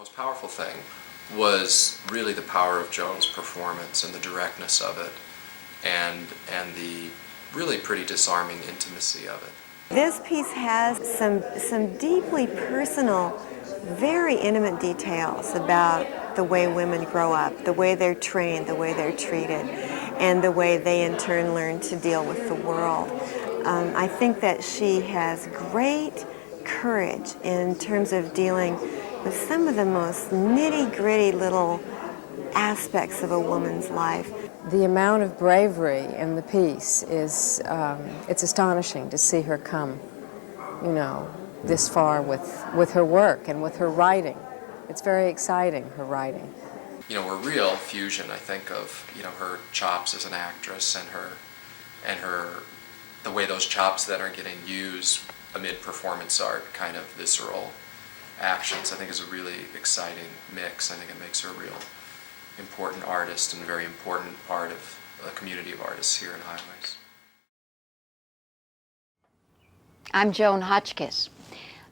most powerful thing was really the power of Joan's performance and the directness of it, and the really pretty disarming intimacy of it. This piece has some deeply personal, very intimate details about the way women grow up, the way they're trained, the way they're treated, and the way they in turn learn to deal with the world. I think that she has great courage in terms of dealing with some of the most nitty-gritty little aspects of a woman's life. The amount of bravery in the piece is, it's astonishing to see her come, you know, this far with her work and with her writing. It's very exciting, her writing. You know, a real fusion, I think, of, you know, her chops as an actress and her the way those chops then are getting used amid performance art, kind of visceral actions, I think is a really exciting mix. I think it makes her a real important artist and a very important part of a community of artists here in Highways. I'm Joan Hotchkis,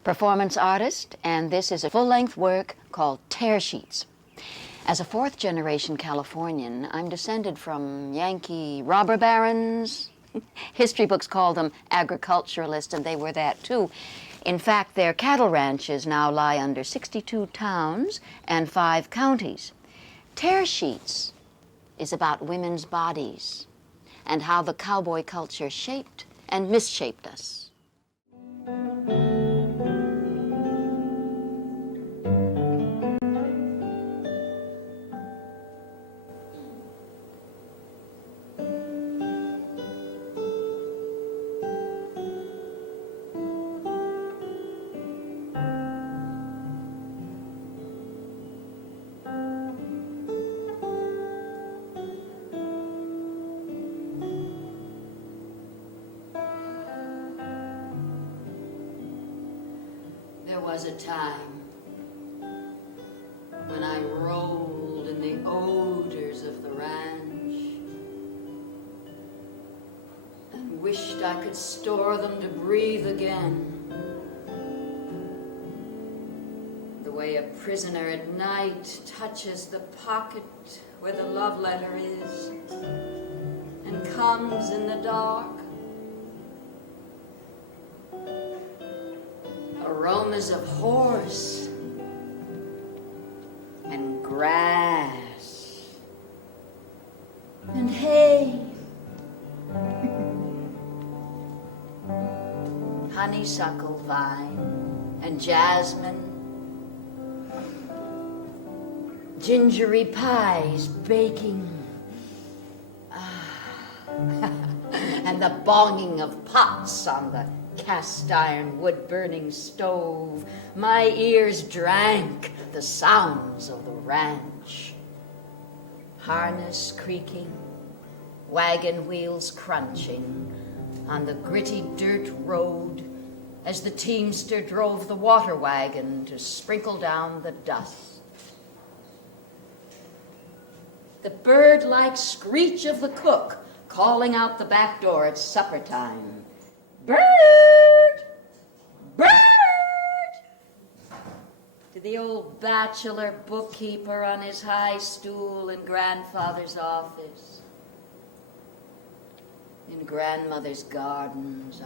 performance artist, and this is a full-length work called Tearsheets. As a fourth-generation Californian, I'm descended from Yankee robber barons. History books call them agriculturalists, and they were that too. In fact, their cattle ranches now lie under 62 towns and 5 counties. Tearsheets is about women's bodies and how the cowboy culture shaped and misshaped us. There was a time when I rolled in the odors of the ranch and wished I could store them to breathe again. The way a prisoner at night touches the pocket where the love letter is and comes in the dark. Aromas of horse and grass and hay, honeysuckle vine and jasmine, gingery pies baking, and the bonging of pots on the cast iron wood-burning stove. My ears drank the sounds of the ranch. Harness creaking, wagon wheels crunching on the gritty dirt road as the teamster drove the water wagon to sprinkle down the dust. The bird-like screech of the cook calling out the back door at supper time. Bird! Bird! To the old bachelor bookkeeper on his high stool in grandfather's office. In grandmother's gardens,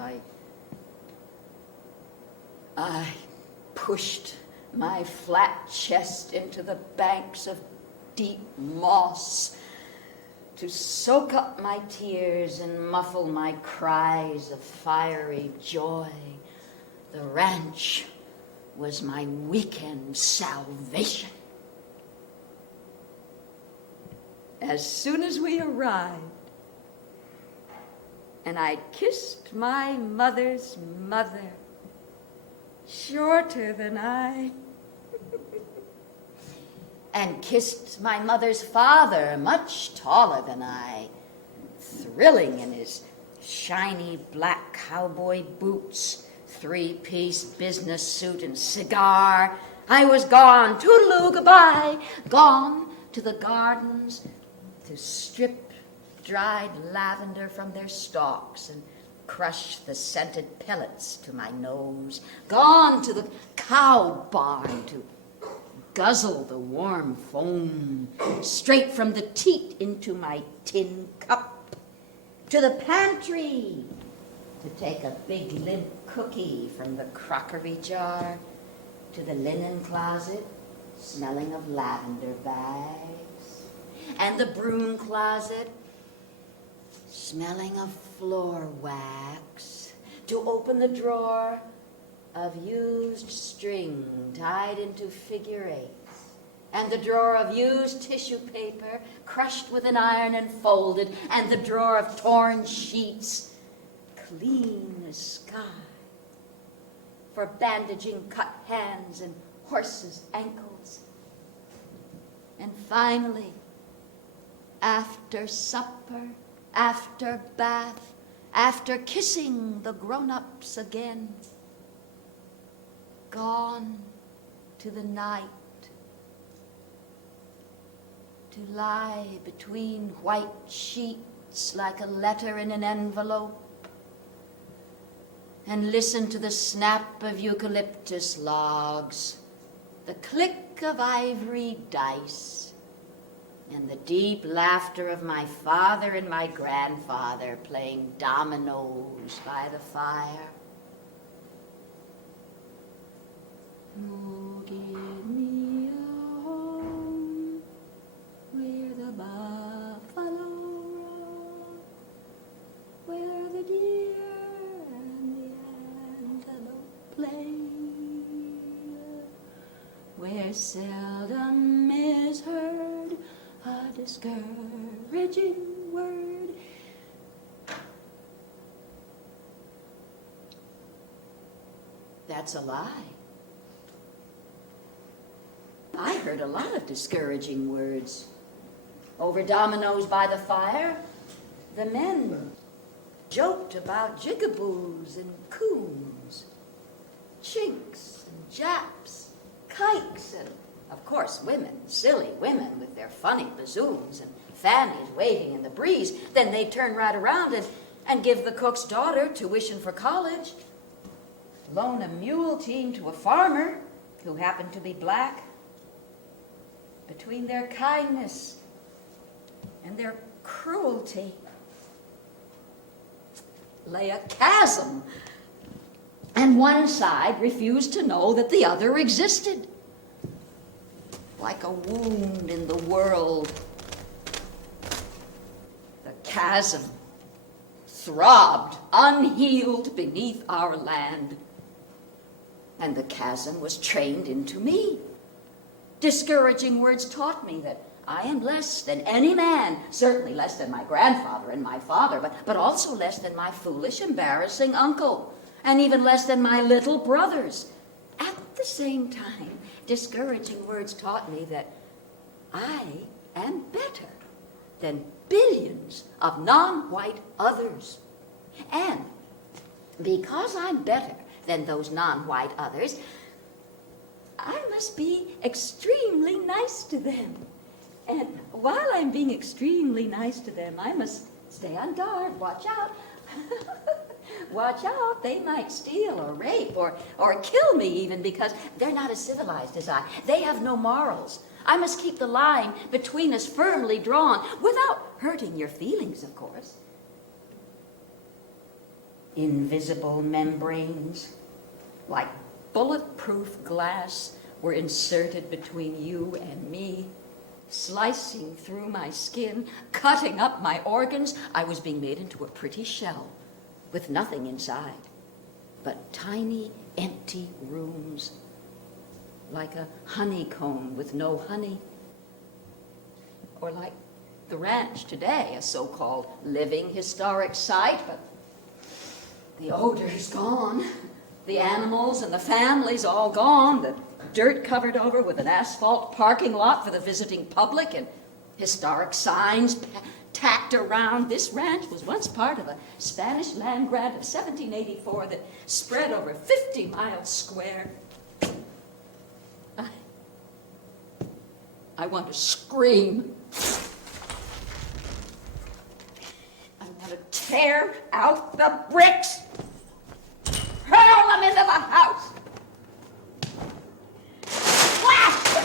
I pushed my flat chest into the banks of deep moss to soak up my tears and muffle my cries of fiery joy. The ranch was my weekend salvation. As soon as we arrived, and I kissed my mother's mother, shorter than I, and kissed my mother's father, much taller than I, thrilling in his shiny black cowboy boots, 3-piece business suit and cigar. I was gone, toodaloo, goodbye, gone to the gardens to strip dried lavender from their stalks and crush the scented pellets to my nose, gone to the cow barn to guzzle the warm foam straight from the teat into my tin cup, to the pantry to take a big limp cookie from the crockery jar, to the linen closet smelling of lavender bags, and the broom closet smelling of floor wax, to open the drawer of used string tied into figure eights, and the drawer of used tissue paper crushed with an iron and folded, and the drawer of torn sheets clean as sky for bandaging cut hands and horses' ankles. And finally, after supper, after bath, after kissing the grown-ups again, gone to the night, to lie between white sheets like a letter in an envelope, and listen to the snap of eucalyptus logs, the click of ivory dice, and the deep laughter of my father and my grandfather playing dominoes by the fire. Oh, give me a home where the buffalo roam, where the deer and the antelope play, where seldom is heard a discouraging word. That's a lie. I heard a lot of discouraging words. Over dominoes by the fire, the men joked about jigaboos and coons, chinks and japs, kikes, and of course women, silly women with their funny bazooms and fannies waving in the breeze. Then they'd turn right around and give the cook's daughter tuition for college, loan a mule team to a farmer who happened to be black. Between their kindness and their cruelty lay a chasm, and one side refused to know that the other existed. Like a wound in the world, the chasm throbbed unhealed beneath our land, and the chasm was trained into me. Discouraging words taught me that I am less than any man, certainly less than my grandfather and my father, but also less than my foolish, embarrassing uncle, and even less than my little brothers. At the same time, discouraging words taught me that I am better than billions of non-white others. And because I'm better than those non-white others, I must be extremely nice to them. And while I'm being extremely nice to them, I must stay on guard. Watch out. Watch out. They might steal or rape or kill me even, because they're not as civilized as I. They have no morals. I must keep the line between us firmly drawn without hurting your feelings, of course. Invisible membranes, like bulletproof glass, were inserted between you and me, slicing through my skin, cutting up my organs. I was being made into a pretty shell with nothing inside but tiny, empty rooms, like a honeycomb with no honey, or like the ranch today, a so-called living historic site, but the odor's gone. The animals and the families all gone. The dirt covered over with an asphalt parking lot for the visiting public and historic signs tacked around. This ranch was once part of a Spanish land grant of 1784 that spread over 50 miles square. I want to scream. I want to tear out the bricks, hurl them into the house, slash the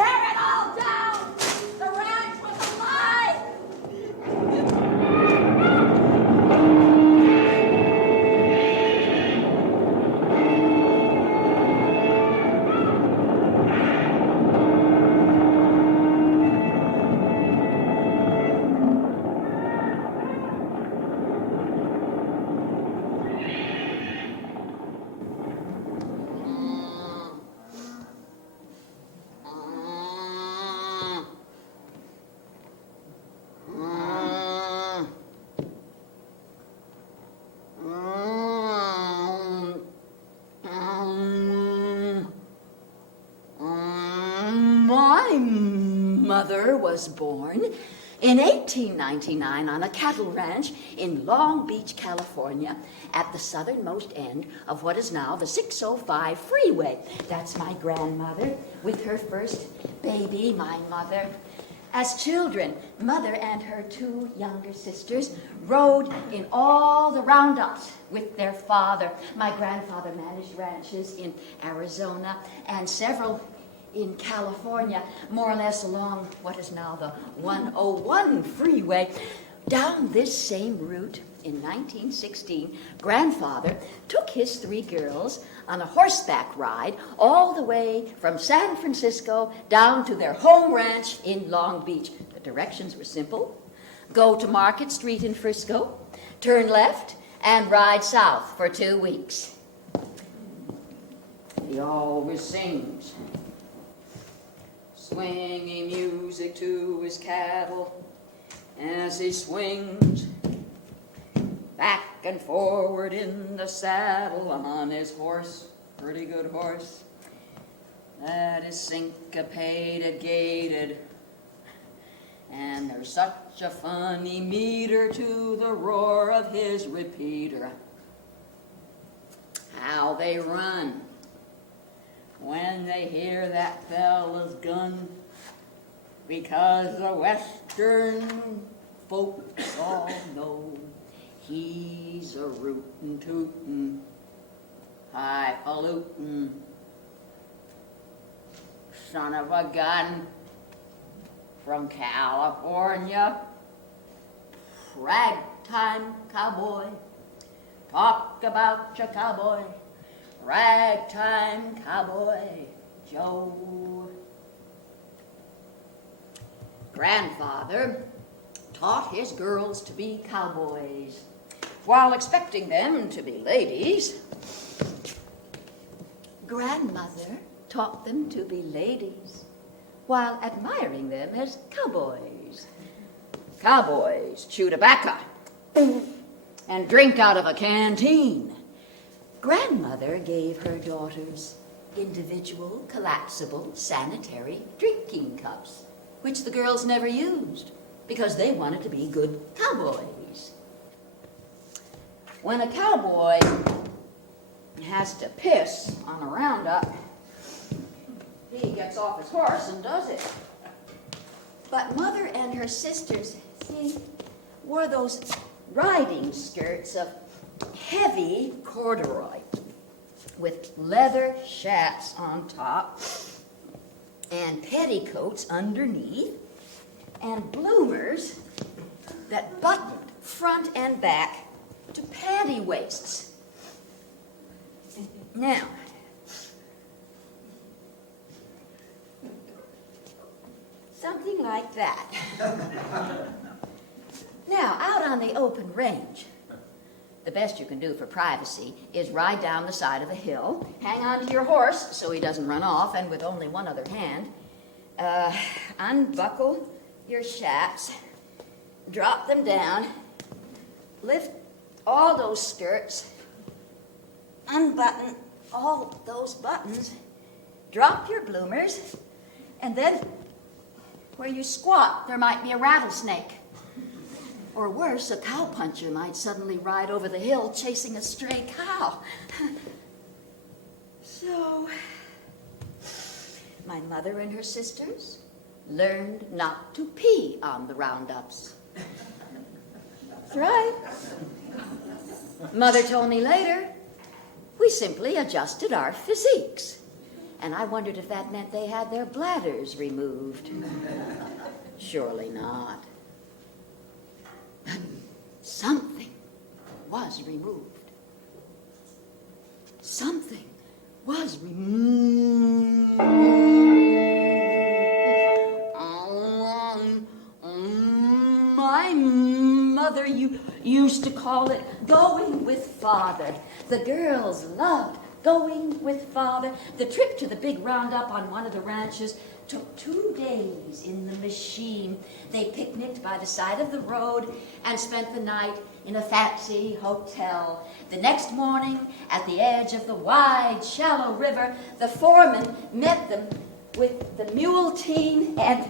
tear it all down. The ranch was alive. My mother was born in 1899 on a cattle ranch in Long Beach, California, at the southernmost end of what is now the 605 freeway. That's my grandmother with her first baby, my mother. As children, Mother and her two younger sisters rode in all the roundups with their father. My grandfather managed ranches in Arizona and several in California, more or less along what is now the 101 freeway. Down this same route in 1916, Grandfather took his three girls on a horseback ride all the way from San Francisco down to their home ranch in Long Beach. The directions were simple. Go to Market Street in Frisco, turn left, and ride south for 2 weeks. He always sings swinging music to his cattle as he swings back and forward in the saddle on his horse, pretty good horse, that is syncopated, gaited, and there's such a funny meter to the roar of his repeater. How they run when they hear that fella's gun, because the western folks all know he's a rootin' tootin', highfalutin' son of a gun from California, ragtime cowboy. Talk about your cowboy, ragtime cowboy Joe. Grandfather taught his girls to be cowboys while expecting them to be ladies. Grandmother taught them to be ladies while admiring them as cowboys. Cowboys chew tobacco and drink out of a canteen. Grandmother gave her daughters individual, collapsible, sanitary drinking cups, which the girls never used because they wanted to be good cowboys. When a cowboy has to piss on a roundup, he gets off his horse and does it. But Mother and her sisters, see, wore those riding skirts of heavy corduroy with leather chaps on top and petticoats underneath and bloomers that buttoned front and back to panty waists. Now, something like that. Now, out on the open range, the best you can do for privacy is ride down the side of the hill, hang on to your horse so he doesn't run off, and with only one other hand, unbuckle your chaps, drop them down, lift all those skirts, unbutton all those buttons, drop your bloomers, and then where you squat, there might be a rattlesnake. Or worse, a cowpuncher might suddenly ride over the hill chasing a stray cow. So, my mother and her sisters learned not to pee on the roundups. That's right. Mother told me later, we simply adjusted our physiques. and I wondered if that meant they had their bladders removed. Surely not. Something was removed. Something was removed. My mother used to call it going with father. The girls loved going with father. The trip to the big roundup on one of the ranches took 2 days in the machine. They picnicked by the side of the road and spent the night in a fancy hotel. The next morning, at the edge of the wide, shallow river, the foreman met them with the mule team and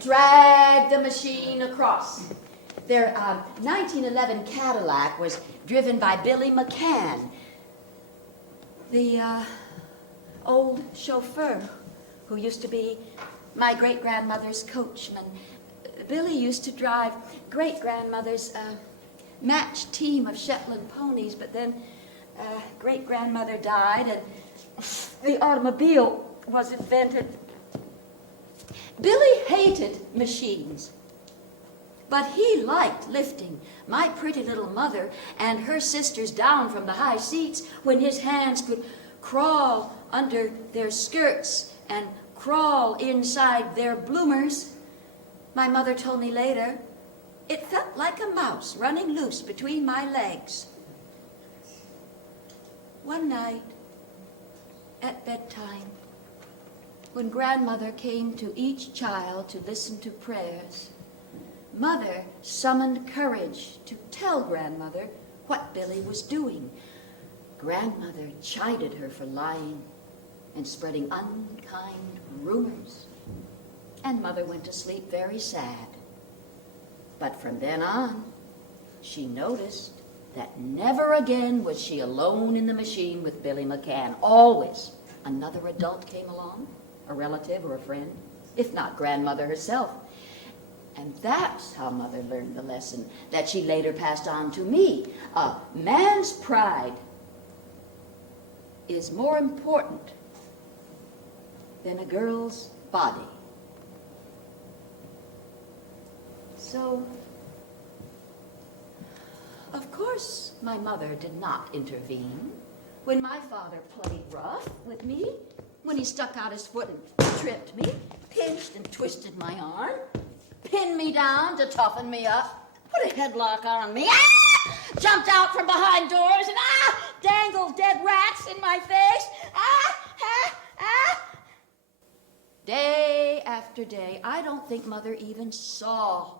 dragged the machine across. Their 1911 Cadillac was driven by Billy McCann, the old chauffeur who used to be my great-grandmother's coachman. Billy used to drive great-grandmother's matched team of Shetland ponies, but then great-grandmother died and the automobile was invented. Billy hated machines, but he liked lifting my pretty little mother and her sisters down from the high seats when his hands could crawl under their skirts and crawl inside their bloomers. My mother told me later, it felt like a mouse running loose between my legs. One night, at bedtime, when grandmother came to each child to listen to prayers, mother summoned courage to tell grandmother what Billy was doing. Grandmother chided her for lying and spreading unkind rumors. And mother went to sleep very sad. But from then on, she noticed that never again was she alone in the machine with Billy McCann. Always another adult came along, a relative or a friend, if not grandmother herself. And that's how mother learned the lesson that she later passed on to me. A man's pride is more important than a girl's body. So, of course, my mother did not intervene when my father played rough with me, when he stuck out his foot and tripped me, pinched and twisted my arm, pinned me down to toughen me up, put a headlock on me, jumped out from behind doors and dangled dead rats in my face. Day after day, I don't think mother even saw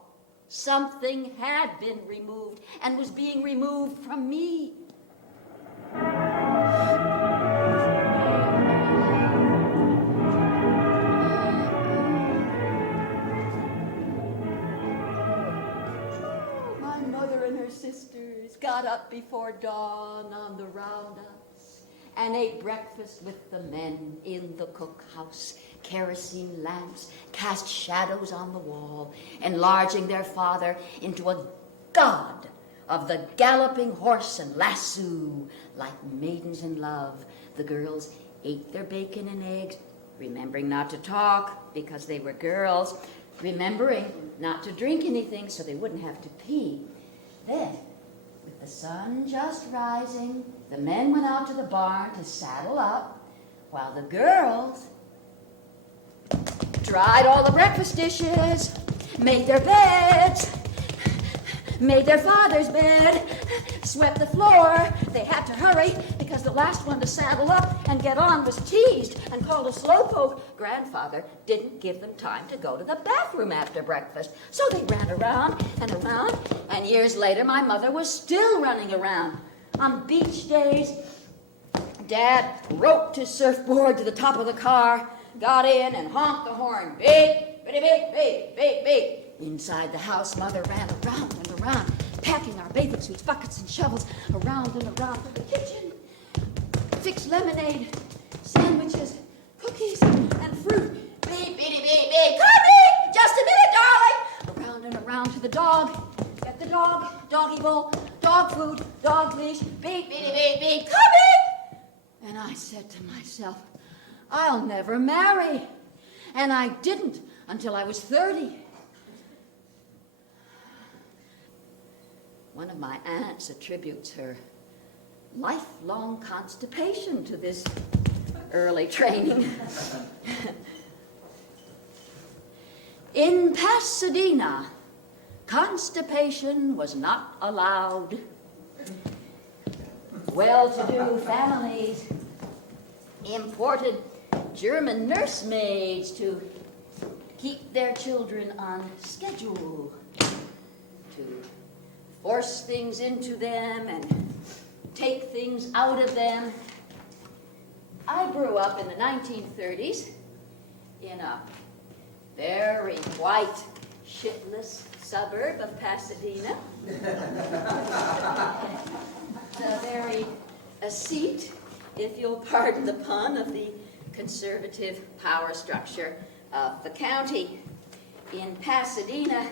something had been removed and was being removed from me. My mother and her sisters got up before dawn on the roundups and ate breakfast with the men in the cookhouse. Kerosene lamps cast shadows on the wall, enlarging their father into a god of the galloping horse and lasso. Like maidens in love, the girls ate their bacon and eggs, remembering not to talk because they were girls, remembering not to drink anything so they wouldn't have to pee. Then, with the sun just rising, the men went out to the barn to saddle up, while the girls dried all the breakfast dishes, made their beds, made their father's bed, swept the floor. They had to hurry because the last one to saddle up and get on was teased and called a slowpoke. Grandfather didn't give them time to go to the bathroom after breakfast, so they ran around and around, and years later my mother was still running around. On beach days, Dad roped his surfboard to the top of the car, got in and honked the horn. Beep, bitty, beep, beep, beep, beep. Inside the house, mother ran around and around, packing our bathing suits, buckets, and shovels around and around the kitchen. Fixed lemonade, sandwiches, cookies, and fruit. Beep, bitty, beep, beep. Coming! Just a minute, darling! Around and around to the dog. Get the dog, doggy bowl, dog food, dog leash. Beep, bitty, beep, beep. Coming! And I said to myself, I'll never marry. And I didn't until I was 30. One of my aunts attributes her lifelong constipation to this early training. In Pasadena, constipation was not allowed. Well-to-do families imported German nursemaids to keep their children on schedule, to force things into them and take things out of them. I grew up in the 1930s in a very white, shitless suburb of Pasadena. A very seat, if you'll pardon the pun, of the conservative power structure of the county. In Pasadena,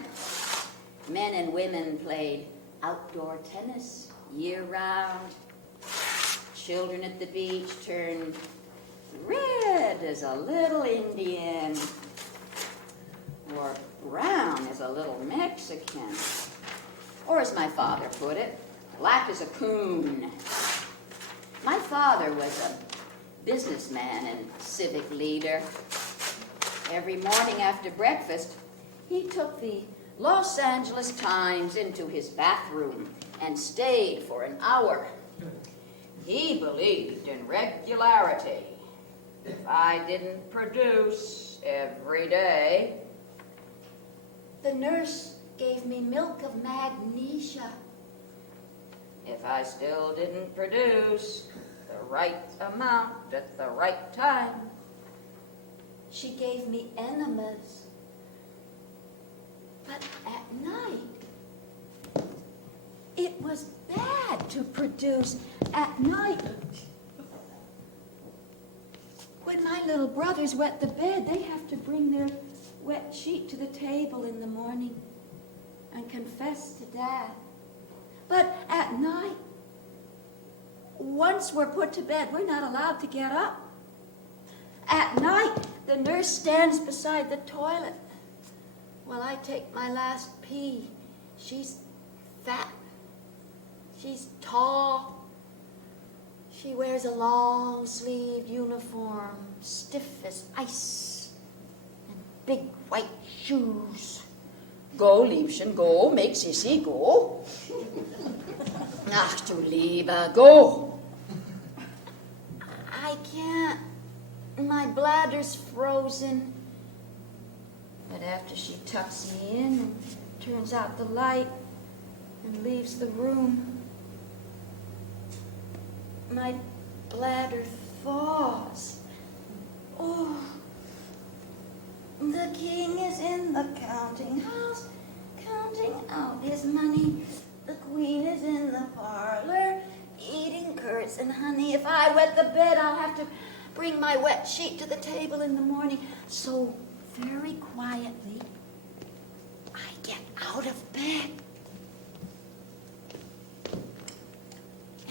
men and women played outdoor tennis year-round. Children at the beach turned red as a little Indian, or brown as a little Mexican, or as my father put it, black as a coon. My father was a businessman and civic leader. Every morning after breakfast, he took the Los Angeles Times into his bathroom and stayed for an hour. He believed in regularity. If I didn't produce every day, the nurse gave me milk of magnesia. If I still didn't produce the right amount at the right time, she gave me enemas. But at night, it was bad to produce at night. When my little brothers wet the bed, they have to bring their wet sheet to the table in the morning and confess to Dad. But at night, once we're put to bed, we're not allowed to get up. At night, the nurse stands beside the toilet while I take my last pee. She's fat. She's tall. She wears a long-sleeved uniform, stiff as ice, and big white shoes. Go, Liebchen, go. Make Sissy go. Ach, du Lieber, go. I can't. My bladder's frozen. But after she tucks me in and turns out the light and leaves the room, my bladder thaws. Oh, the king is in the counting house, counting out his money. The queen is in the parlor, eating curds and honey. If I wet the bed, I'll have to bring my wet sheet to the table in the morning. So very quietly, I get out of bed.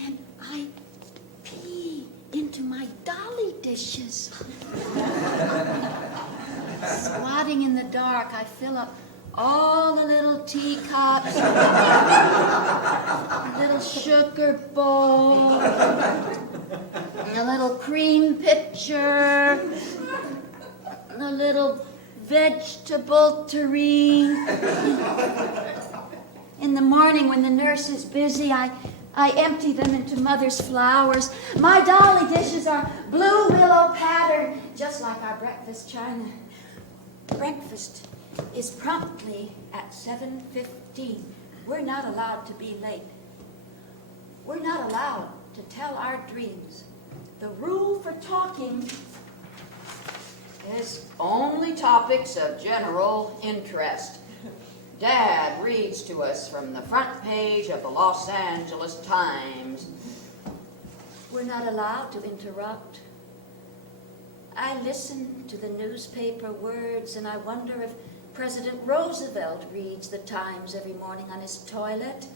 And I pee into my dolly dishes. Squatting in the dark, I fill up all the little teacups, a little sugar bowl, a little cream pitcher, a little vegetable tureen. In the morning when the nurse is busy, I empty them into Mother's flowers. My dolly dishes are blue willow pattern, just like our breakfast china. Breakfast is promptly at 7:15. We're not allowed to be late. We're not allowed to tell our dreams. The rule for talking is only topics of general interest. Dad reads to us from the front page of the Los Angeles Times. We're not allowed to interrupt. I listen to the newspaper words and I wonder if President Roosevelt reads the Times every morning on his toilet.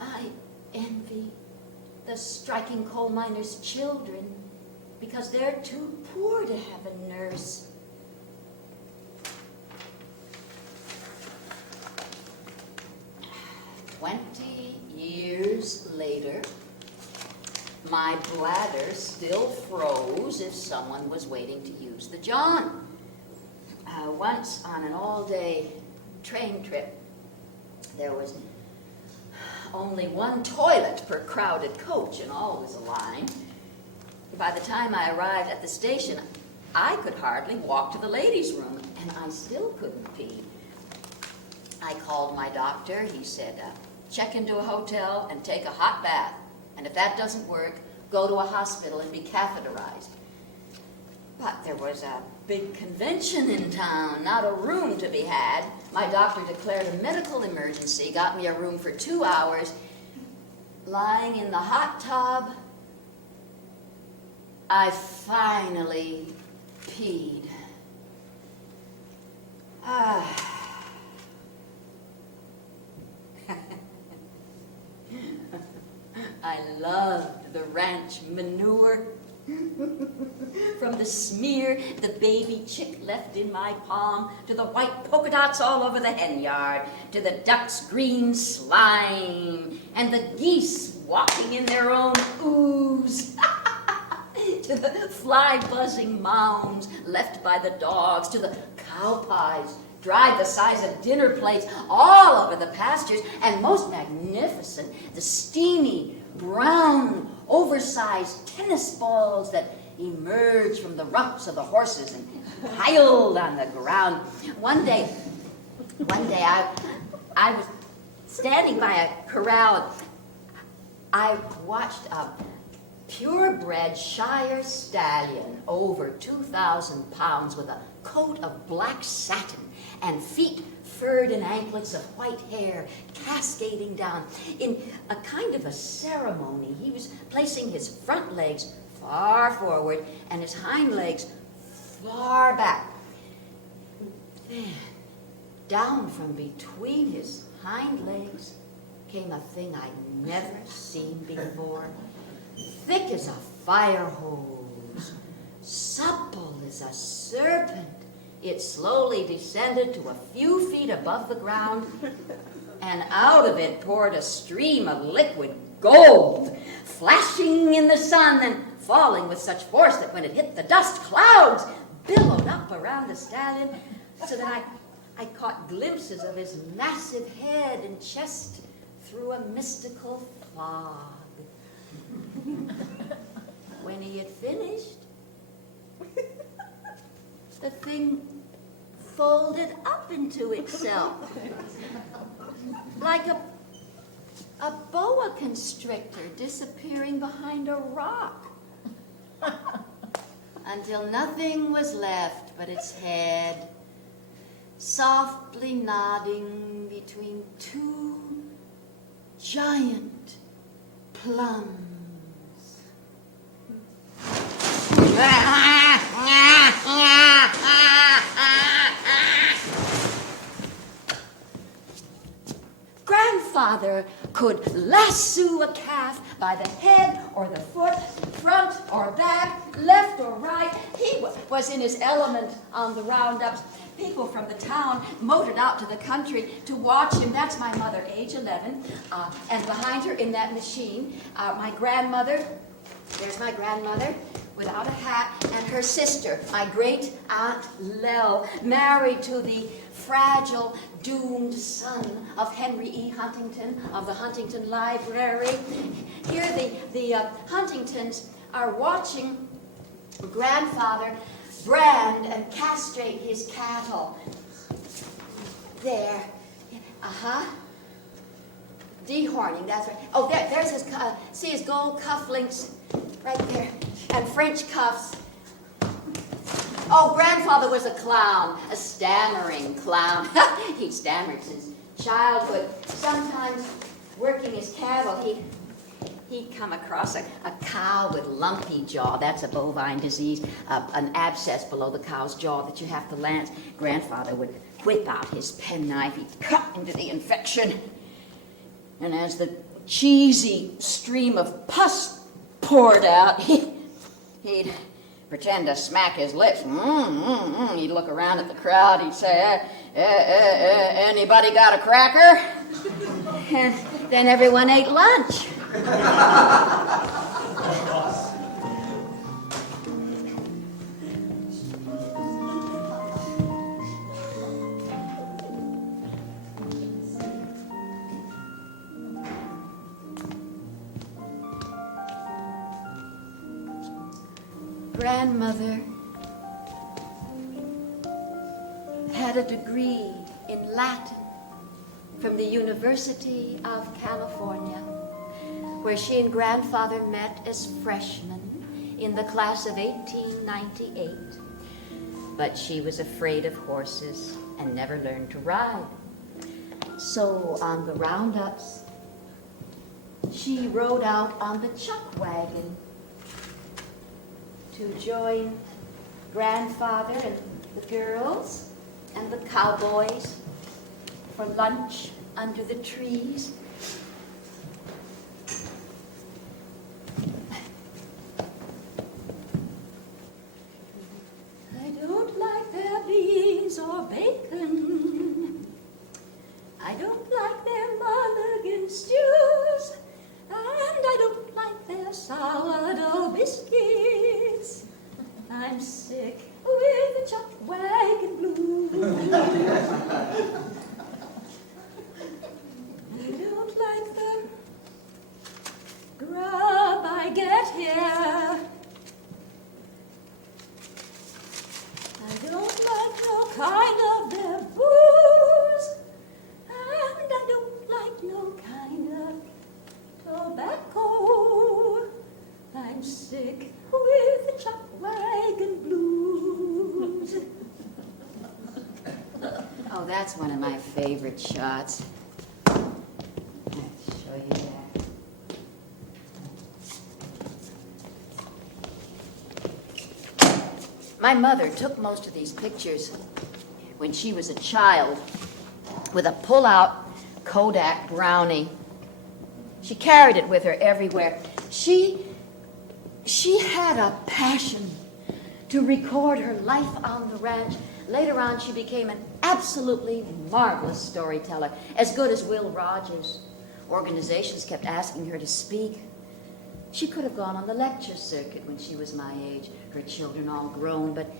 I envy the striking coal miners' children because they're too poor to have a nurse. Years later, my bladder still froze if someone was waiting to use the John. Once on an all-day train trip, there was only one toilet per crowded coach and all was a line. By the time I arrived at the station, I could hardly walk to the ladies' room, and I still couldn't pee. I called my doctor. He said, check into a hotel and take a hot bath. And if that doesn't work, go to a hospital and be catheterized. But there was a big convention in town, not a room to be had. My doctor declared a medical emergency, got me a room for 2 hours. Lying in the hot tub, I finally peed. I loved the ranch manure. From the smear the baby chick left in my palm, to the white polka dots all over the hen yard, to the ducks' green slime, and the geese walking in their own ooze, to the fly-buzzing mounds left by the dogs, to the cow pies dried the size of dinner plates all over the pastures, and most magnificent, the steamy, brown, oversized tennis balls that emerged from the rumps of the horses and piled on the ground. One day I was standing by a corral. I watched a purebred Shire stallion, over 2,000 pounds, with a coat of black satin and feet furred in anklets of white hair cascading down. In a kind of a ceremony, he was placing his front legs far forward and his hind legs far back. Then, down from between his hind legs came a thing I'd never seen before. Thick as a fire hose, supple as a serpent, it slowly descended to a few feet above the ground, and out of it poured a stream of liquid gold, flashing in the sun and falling with such force that when it hit the dust, clouds billowed up around the stallion, so that I caught glimpses of his massive head and chest through a mystical fog. When he had finished, the thing folded up into itself like a boa constrictor disappearing behind a rock, until nothing was left but its head, softly nodding between two giant plums. Grandfather could lasso a calf by the head or the foot, front or back, left or right. He was in his element on the roundups. People from the town motored out to the country to watch him. That's my mother, age 11. And behind her in that machine, my grandmother, there's my grandmother, without a hat, and her sister, my great aunt Lel, married to the fragile, doomed son of Henry E. Huntington of the Huntington Library. Here the Huntingtons are watching grandfather brand and castrate his cattle. There. Dehorning, that's right. Oh, there's his, see his gold cufflinks right there, and French cuffs. Oh, grandfather was a clown, a stammering clown. He'd stammered since childhood. Sometimes working his cattle, he'd come across a cow with lumpy jaw. That's a bovine disease, an abscess below the cow's jaw that you have to lance. Grandfather would whip out his penknife. He'd cut into the infection. And as the cheesy stream of pus poured out, he'd pretend to smack his lips. He'd look around at the crowd. He'd say, anybody got a cracker? And then everyone ate lunch. Grandmother had a degree in Latin from the University of California, where she and grandfather met as freshmen in the class of 1898. But she was afraid of horses and never learned to ride. So on the roundups, she rode out on the chuck wagon to join grandfather and the girls and the cowboys for lunch under the trees. I don't like their beans or bacon. I don't like their mulligan stews. And I don't like their sourdough biscuits. I'm sick with the chuck wagon blues. I don't like the grub I get here. I don't like no kind of their booze. And I don't like no kind of tobacco. I'm sick with the chuck wagon blues. Oh, that's one of my favorite shots. Let's show you that. My mother took most of these pictures when she was a child with a pull-out Kodak Brownie. She carried it with her everywhere. She had a passion to record her life on the ranch. Later on, she became an absolutely marvelous storyteller, as good as Will Rogers. Organizations kept asking her to speak. She could have gone on the lecture circuit when she was my age, her children all grown, but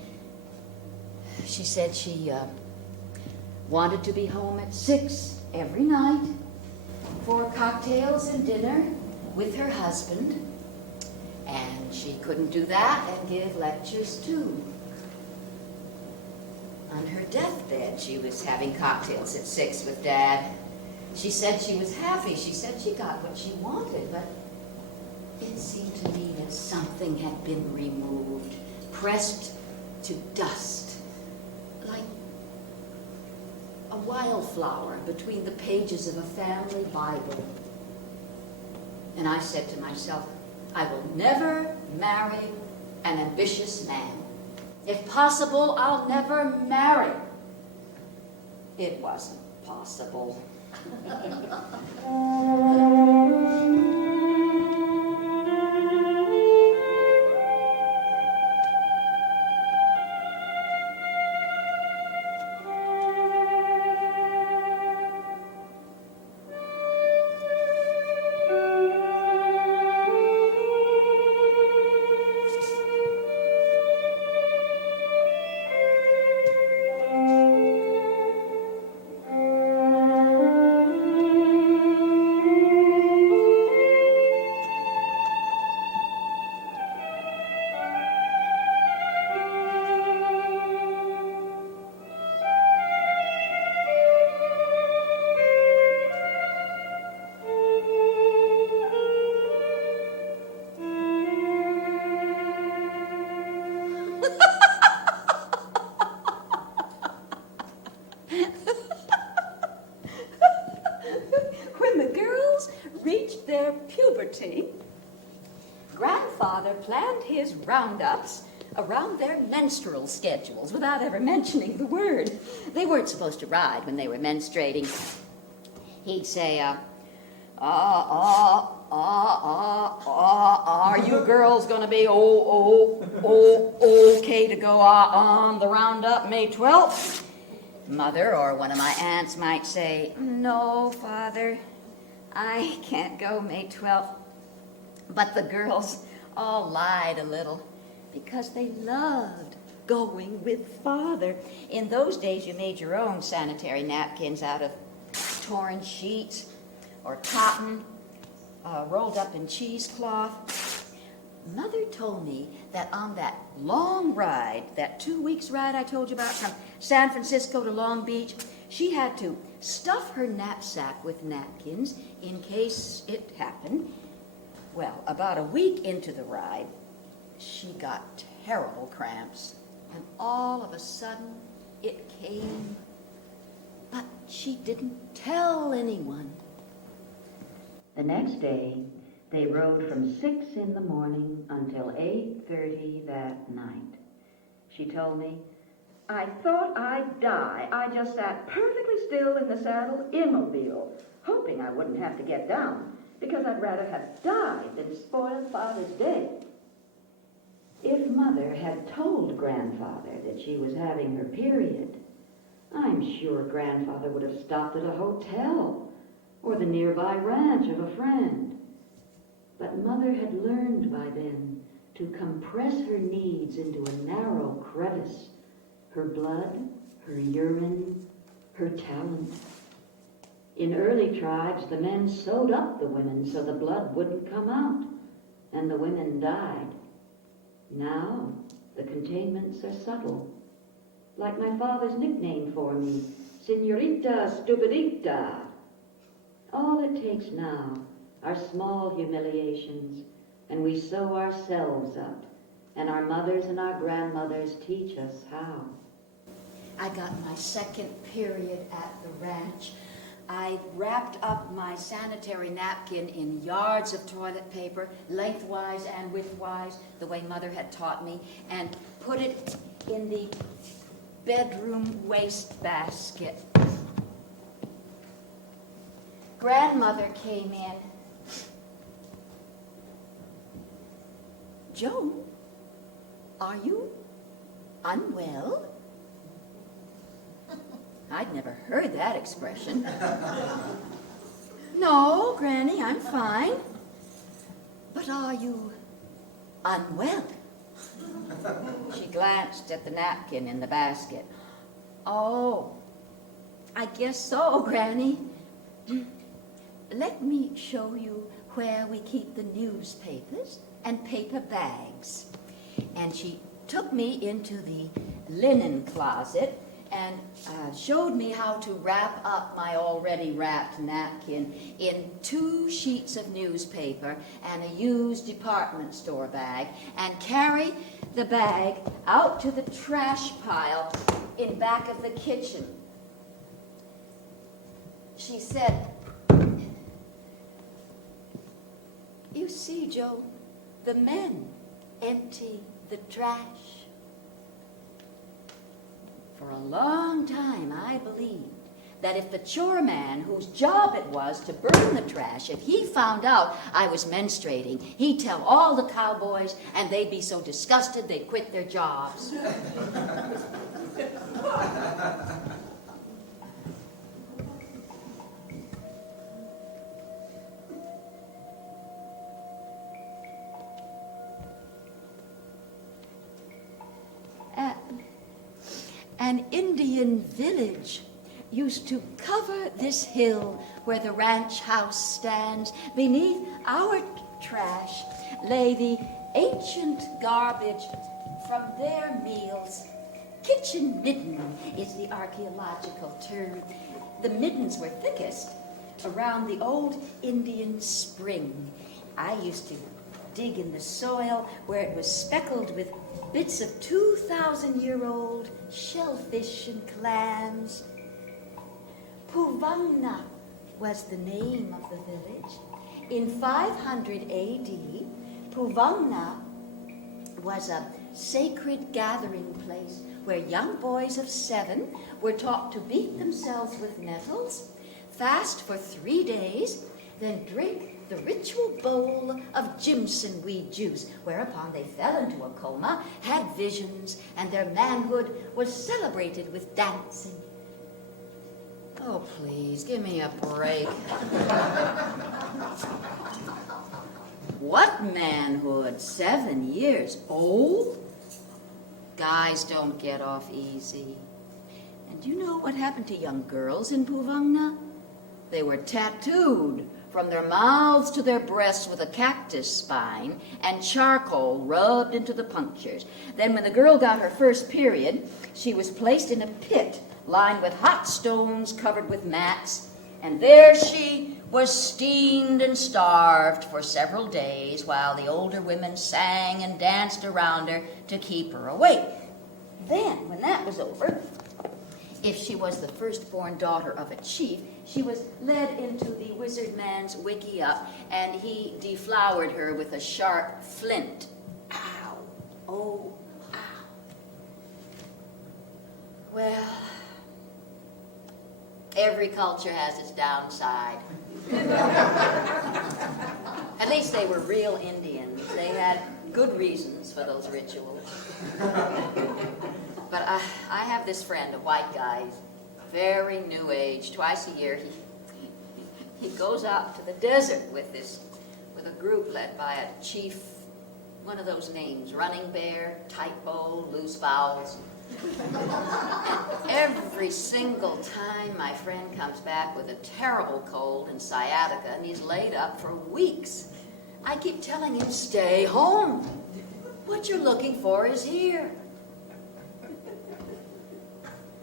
she said she wanted to be home at 6 every night for cocktails and dinner with her husband, and she couldn't do that and give lectures too. On her deathbed, she was having cocktails at 6 with Dad. She said she was happy. She said she got what she wanted, but it seemed to me that something had been removed, pressed to dust, like a wildflower between the pages of a family Bible. And I said to myself, I will never marry an ambitious man. If possible, I'll never marry. It wasn't possible. Grandfather planned his roundups around their menstrual schedules without ever mentioning the word. They weren't supposed to ride when they were menstruating. He'd say, Are you girls gonna be okay to go on the roundup May 12th? Mother or one of my aunts might say, no, Father, I can't go May 12th. But the girls all lied a little because they loved going with Father. In those days, you made your own sanitary napkins out of torn sheets or cotton, rolled up in cheesecloth. Mother told me that on that long ride, that 2 weeks ride I told you about from San Francisco to Long Beach, she had to stuff her knapsack with napkins in case it happened. Well, about a week into the ride, she got terrible cramps, and all of a sudden it came, but she didn't tell anyone. The next day, they rode from 6 in the morning until 8:30 that night. She told me, I thought I'd die. I just sat perfectly still in the saddle, immobile, hoping I wouldn't have to get down, because I'd rather have died than spoil Father's day. If Mother had told Grandfather that she was having her period, I'm sure Grandfather would have stopped at a hotel or the nearby ranch of a friend. But Mother had learned by then to compress her needs into a narrow crevice. Her blood, her urine, her talent. In early tribes, the men sewed up the women so the blood wouldn't come out, and the women died. Now, the containments are subtle. Like my father's nickname for me, Senorita Stupidita. All it takes now are small humiliations, and we sew ourselves up, and our mothers and our grandmothers teach us how. I got my second period at the ranch. I wrapped up my sanitary napkin in yards of toilet paper, lengthwise and widthwise, the way Mother had taught me, and put it in the bedroom wastebasket. Grandmother came in. Joan, are you unwell? I'd never heard that expression. No, Granny, I'm fine. But are you unwell? She glanced at the napkin in the basket. Oh, I guess so, Granny. Let me show you where we keep the newspapers and paper bags. And she took me into the linen closet and showed me how to wrap up my already wrapped napkin in 2 sheets of newspaper and a used department store bag, and carry the bag out to the trash pile in back of the kitchen. She said, you see, Joe, the men empty the trash. For a long time, I believed that if the chore man, whose job it was to burn the trash, if he found out I was menstruating, he'd tell all the cowboys, and they'd be so disgusted they'd quit their jobs. An Indian village used to cover this hill where the ranch house stands. Beneath our trash lay the ancient garbage from their meals. Kitchen midden is the archaeological term. The middens were thickest around the old Indian spring. I used to dig in the soil where it was speckled with bits of 2,000-year-old shellfish and clams. Puvangna was the name of the village. In 500 A.D., Puvangna was a sacred gathering place where young boys of 7 were taught to beat themselves with nettles, fast for 3 days, then drink the ritual bowl of Jimson weed juice, whereupon they fell into a coma, had visions, and their manhood was celebrated with dancing. Oh, please, give me a break. What manhood? 7 years old? Guys don't get off easy. And you know what happened to young girls in Puvangna? They were tattooed from their mouths to their breasts with a cactus spine and charcoal rubbed into the punctures. Then when the girl got her first period, she was placed in a pit lined with hot stones covered with mats, and there she was steamed and starved for several days while the older women sang and danced around her to keep her awake. Then, when that was over, if she was the firstborn daughter of a chief, she was led into the wizard man's wickiup, and he deflowered her with a sharp flint. Ow! Oh, ow. Well, every culture has its downside. At least they were real Indians. They had good reasons for those rituals. But I have this friend, a white guy, very new age. Twice a year he goes out to the desert with a group led by a chief, one of those names, Running Bear, Typo, Loose Bowels. Every single time my friend comes back with a terrible cold and sciatica, and he's laid up for weeks. I keep telling him, stay home. What you're looking for is here.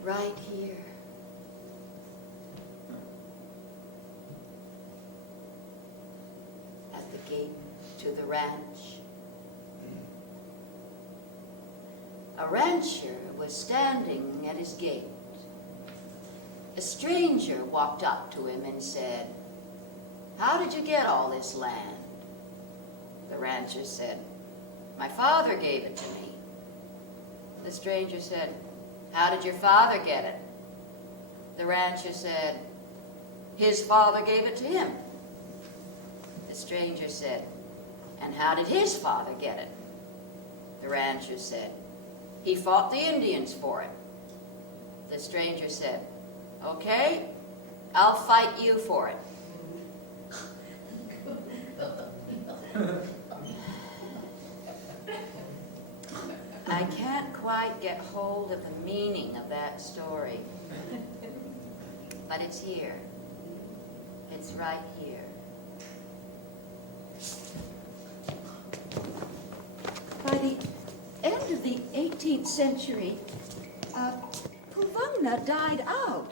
Right here. At the gate to the ranch. A rancher was standing at his gate. A stranger walked up to him and said, "How did you get all this land?" The rancher said, "My father gave it to me." The stranger said, "How did your father get it?" The rancher said, "His father gave it to him." The stranger said, "And how did his father get it?" The rancher said, "He fought the Indians for it." The stranger said, "Okay, I'll fight you for it." I can't quite get hold of the meaning of that story, but it's here. It's right here. By the end of the 18th century, Puvangna died out.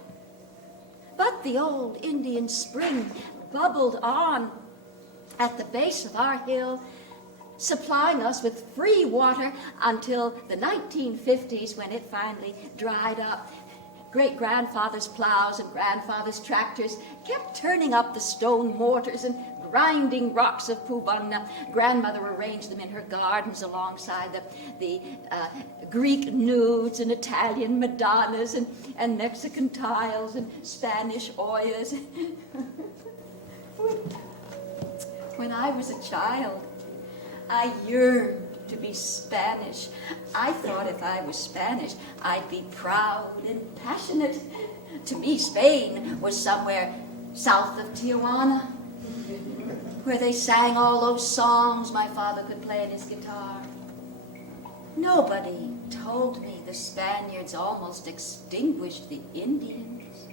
But the old Indian spring bubbled on at the base of our hill, supplying us with free water until the 1950s, when it finally dried up. Great-grandfather's plows and grandfather's tractors kept turning up the stone mortars and grinding rocks of Puvangna. Grandmother arranged them in her gardens alongside the Greek nudes and Italian Madonnas and Mexican tiles and Spanish Oyas. When I was a child, I yearned to be Spanish. I thought if I was Spanish, I'd be proud and passionate. To me, Spain was somewhere south of Tijuana, where they sang all those songs my father could play on his guitar. Nobody told me the Spaniards almost extinguished the Indians.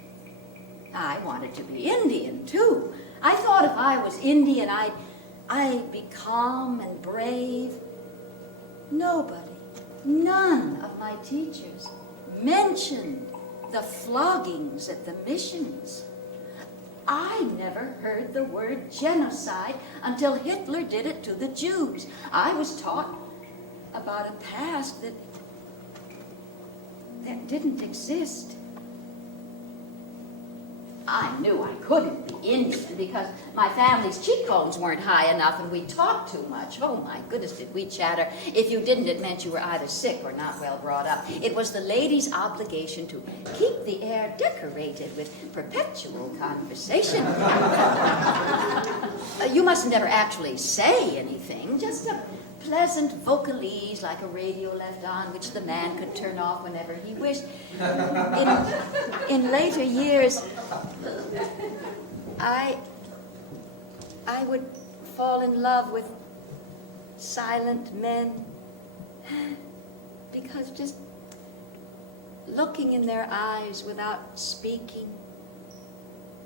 I wanted to be Indian, too. I thought if I was Indian, I'd be calm and brave. Nobody, none of my teachers mentioned the floggings at the missions. I never heard the word genocide until Hitler did it to the Jews. I was taught about a past that didn't exist. I knew I couldn't be Indian because my family's cheekbones weren't high enough and we talked too much. Oh my goodness, did we chatter. If you didn't, it meant you were either sick or not well brought up. It was the lady's obligation to keep the air decorated with perpetual conversation. You mustn't ever actually say anything, just a pleasant vocalese like a radio left on, which the man could turn off whenever he wished. In later years, I would fall in love with silent men because just looking in their eyes without speaking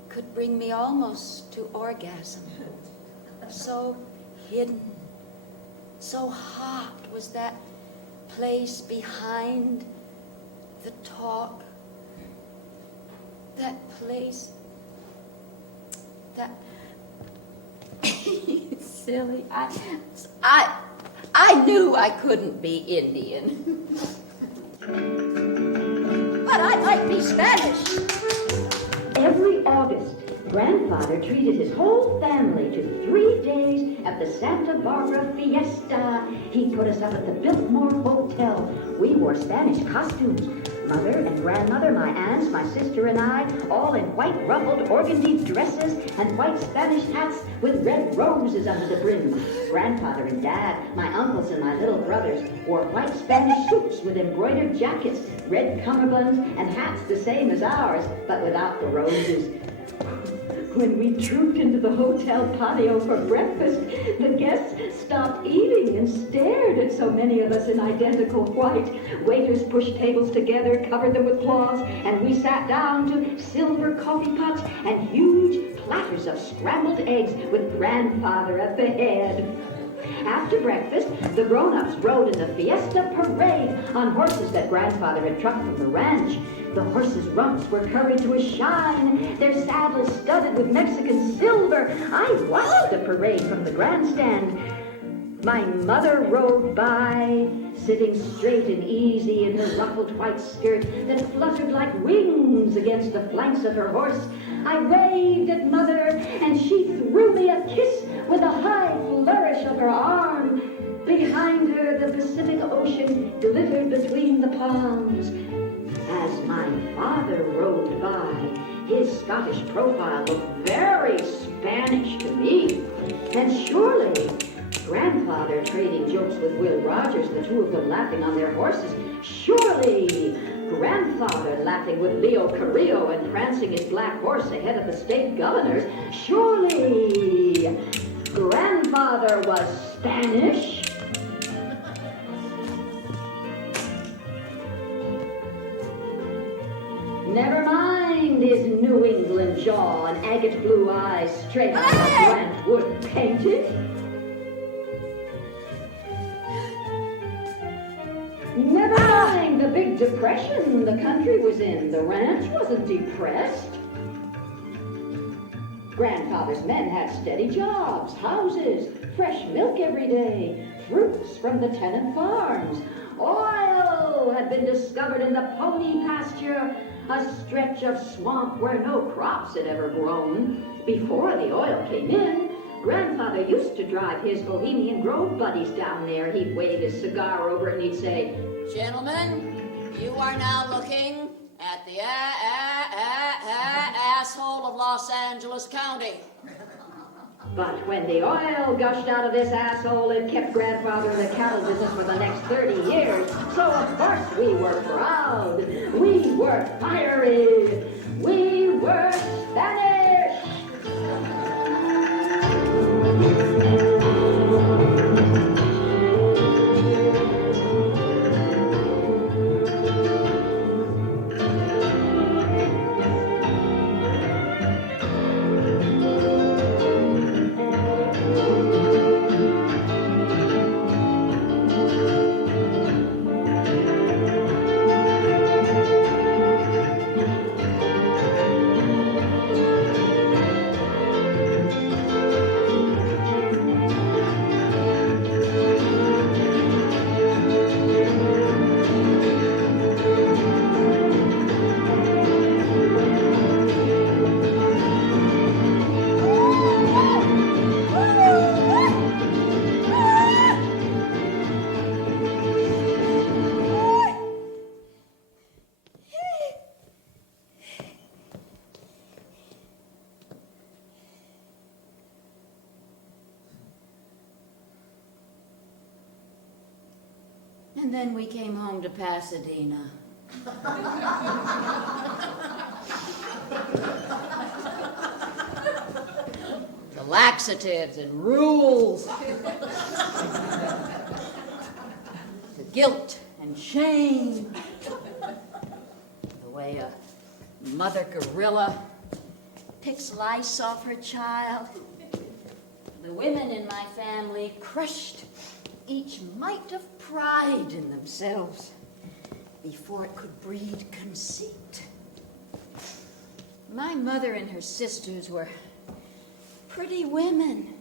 could bring me almost to orgasm. So hidden, so hot was that place behind the talk, that place, that silly. I knew I couldn't be Indian, but I might be Spanish. Every August, Grandfather treated his whole family to 3 days at the Santa Barbara Fiesta. He put us up at the Biltmore Hotel. We wore Spanish costumes. Mother and grandmother, my aunts, my sister and I, all in white ruffled organdy dresses and white Spanish hats with red roses under the brim. Grandfather and Dad, my uncles and my little brothers wore white Spanish suits with embroidered jackets, red cummerbunds, and hats the same as ours, but without the roses. When we trooped into the hotel patio for breakfast, the guests stopped eating and stared at so many of us in identical white. Waiters pushed tables together, covered them with cloths, and we sat down to silver coffee pots and huge platters of scrambled eggs with Grandfather at the head. After breakfast, the grown-ups rode in the Fiesta Parade on horses that Grandfather had trucked from the ranch. The horses' rumps were covered to a shine, their saddles studded with Mexican silver. I watched the parade from the grandstand. My mother rode by, sitting straight and easy in her ruffled white skirt that fluttered like wings against the flanks of her horse. I waved at Mother, and she threw me a kiss with a high flourish of her arm. Behind her, the Pacific Ocean glittered between the palms. As my father rode by, his Scottish profile looked very Spanish to me. And surely, Grandfather trading jokes with Will Rogers, the two of them laughing on their horses. Surely, Grandfather laughing with Leo Carrillo and prancing his black horse ahead of the state governors. Surely, Grandfather was Spanish. Never mind his New England jaw and agate blue eyes straight out of Brentwood painted. Never mind the big depression the country was in. The ranch wasn't depressed. Grandfather's men had steady jobs, houses, fresh milk every day, fruits from the tenant farms. Oil had been discovered in the pony pasture, a stretch of swamp where no crops had ever grown. Before the oil came in, Grandfather used to drive his Bohemian Grove buddies down there. He'd wave his cigar over it and he'd say, Gentlemen, you are now looking at the asshole of Los Angeles County. But when the oil gushed out of this asshole, it kept Grandfather in the cattle business for the next 30 years. So of course we were proud. We were fiery. We were Spanish. And then we came home to Pasadena. The laxatives and rules. The guilt and shame. The way a mother gorilla picks lice off her child. The women in my family crushed each mite of pride in themselves before it could breed conceit. My mother and her sisters were pretty women,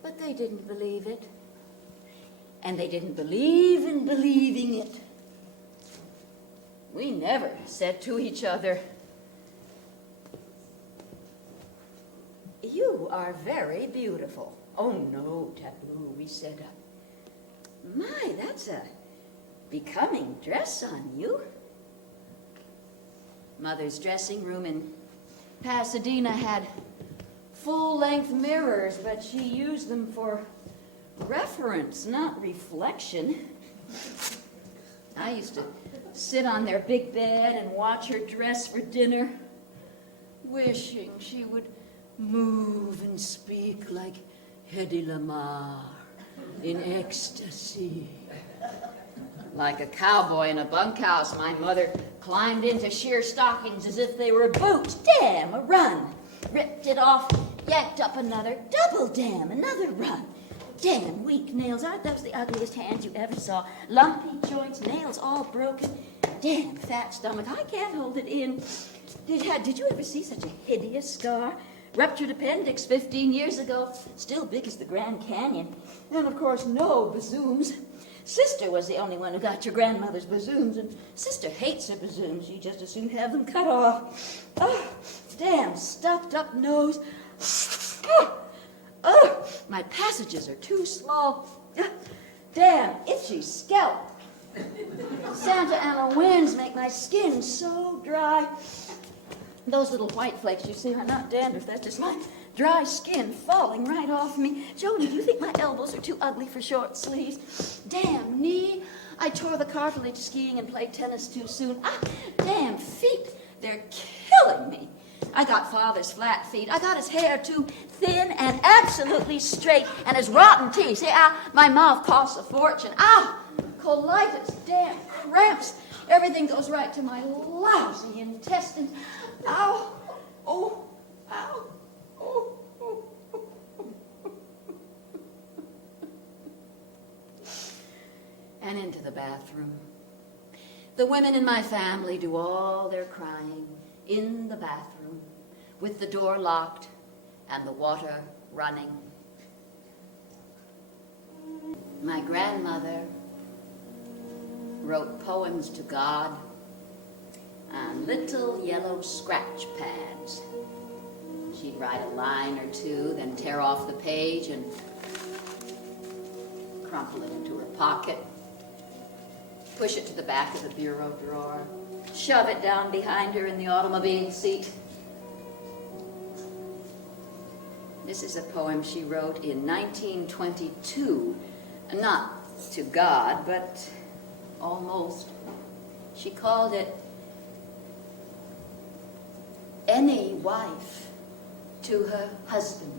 but they didn't believe it. And they didn't believe in believing it. We never said to each other, "You are very beautiful." Oh no, taboo. We said, "My, that's a becoming dress on you." Mother's dressing room in Pasadena had full-length mirrors, but she used them for reference, not reflection. I used to sit on their big bed and watch her dress for dinner, wishing she would move and speak like Hedy Lamarr in ecstasy. Like a cowboy in a bunkhouse, my mother climbed into sheer stockings as if they were boots. Damn, a run. Ripped it off, yanked up another. Double damn, another run. Damn, weak nails. Aren't those the ugliest hands you ever saw? Lumpy joints, nails all broken. Damn, fat stomach. I can't hold it in. Did you ever see such a hideous scar? Ruptured appendix 15 years ago. Still big as the Grand Canyon. And, of course, no bazooms. Sister was the only one who got your grandmother's bazooms, and Sister hates her bazooms. You just as soon have them cut off. Oh, damn, stuffed up nose. Oh, my passages are too small. Damn, itchy scalp. Santa Ana winds make my skin so dry. Those little white flakes you see are not dandruff. That's just my dry skin falling right off me. Joni, do you think my elbows are too ugly for short sleeves? Damn knee. I tore the cartilage skiing and played tennis too soon. Ah, damn feet. They're killing me. I got Father's flat feet. I got his hair too thin and absolutely straight, and his rotten teeth. See, my mouth costs a fortune. Colitis, damn cramps. Everything goes right to my lousy intestines. Ow, oh, ow, oh, oh. And into the bathroom. The women in my family do all their crying in the bathroom, with the door locked and the water running. My grandmother wrote poems to God on little yellow scratch pads. She'd write a line or two, then tear off the page and crumple it into her pocket, push it to the back of the bureau drawer, shove it down behind her in the automobile seat. This is a poem she wrote in 1922, not to God, but almost. She called it Any Wife to Her Husband.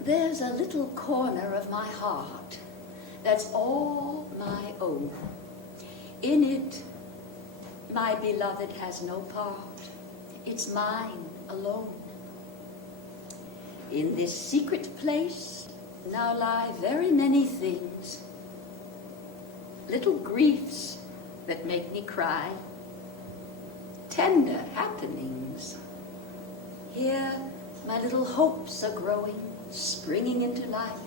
There's a little corner of my heart that's all my own. In it, my beloved has no part. It's mine alone. In this secret place now lie very many things, little griefs that make me cry, tender happenings. Here my little hopes are growing, springing into life.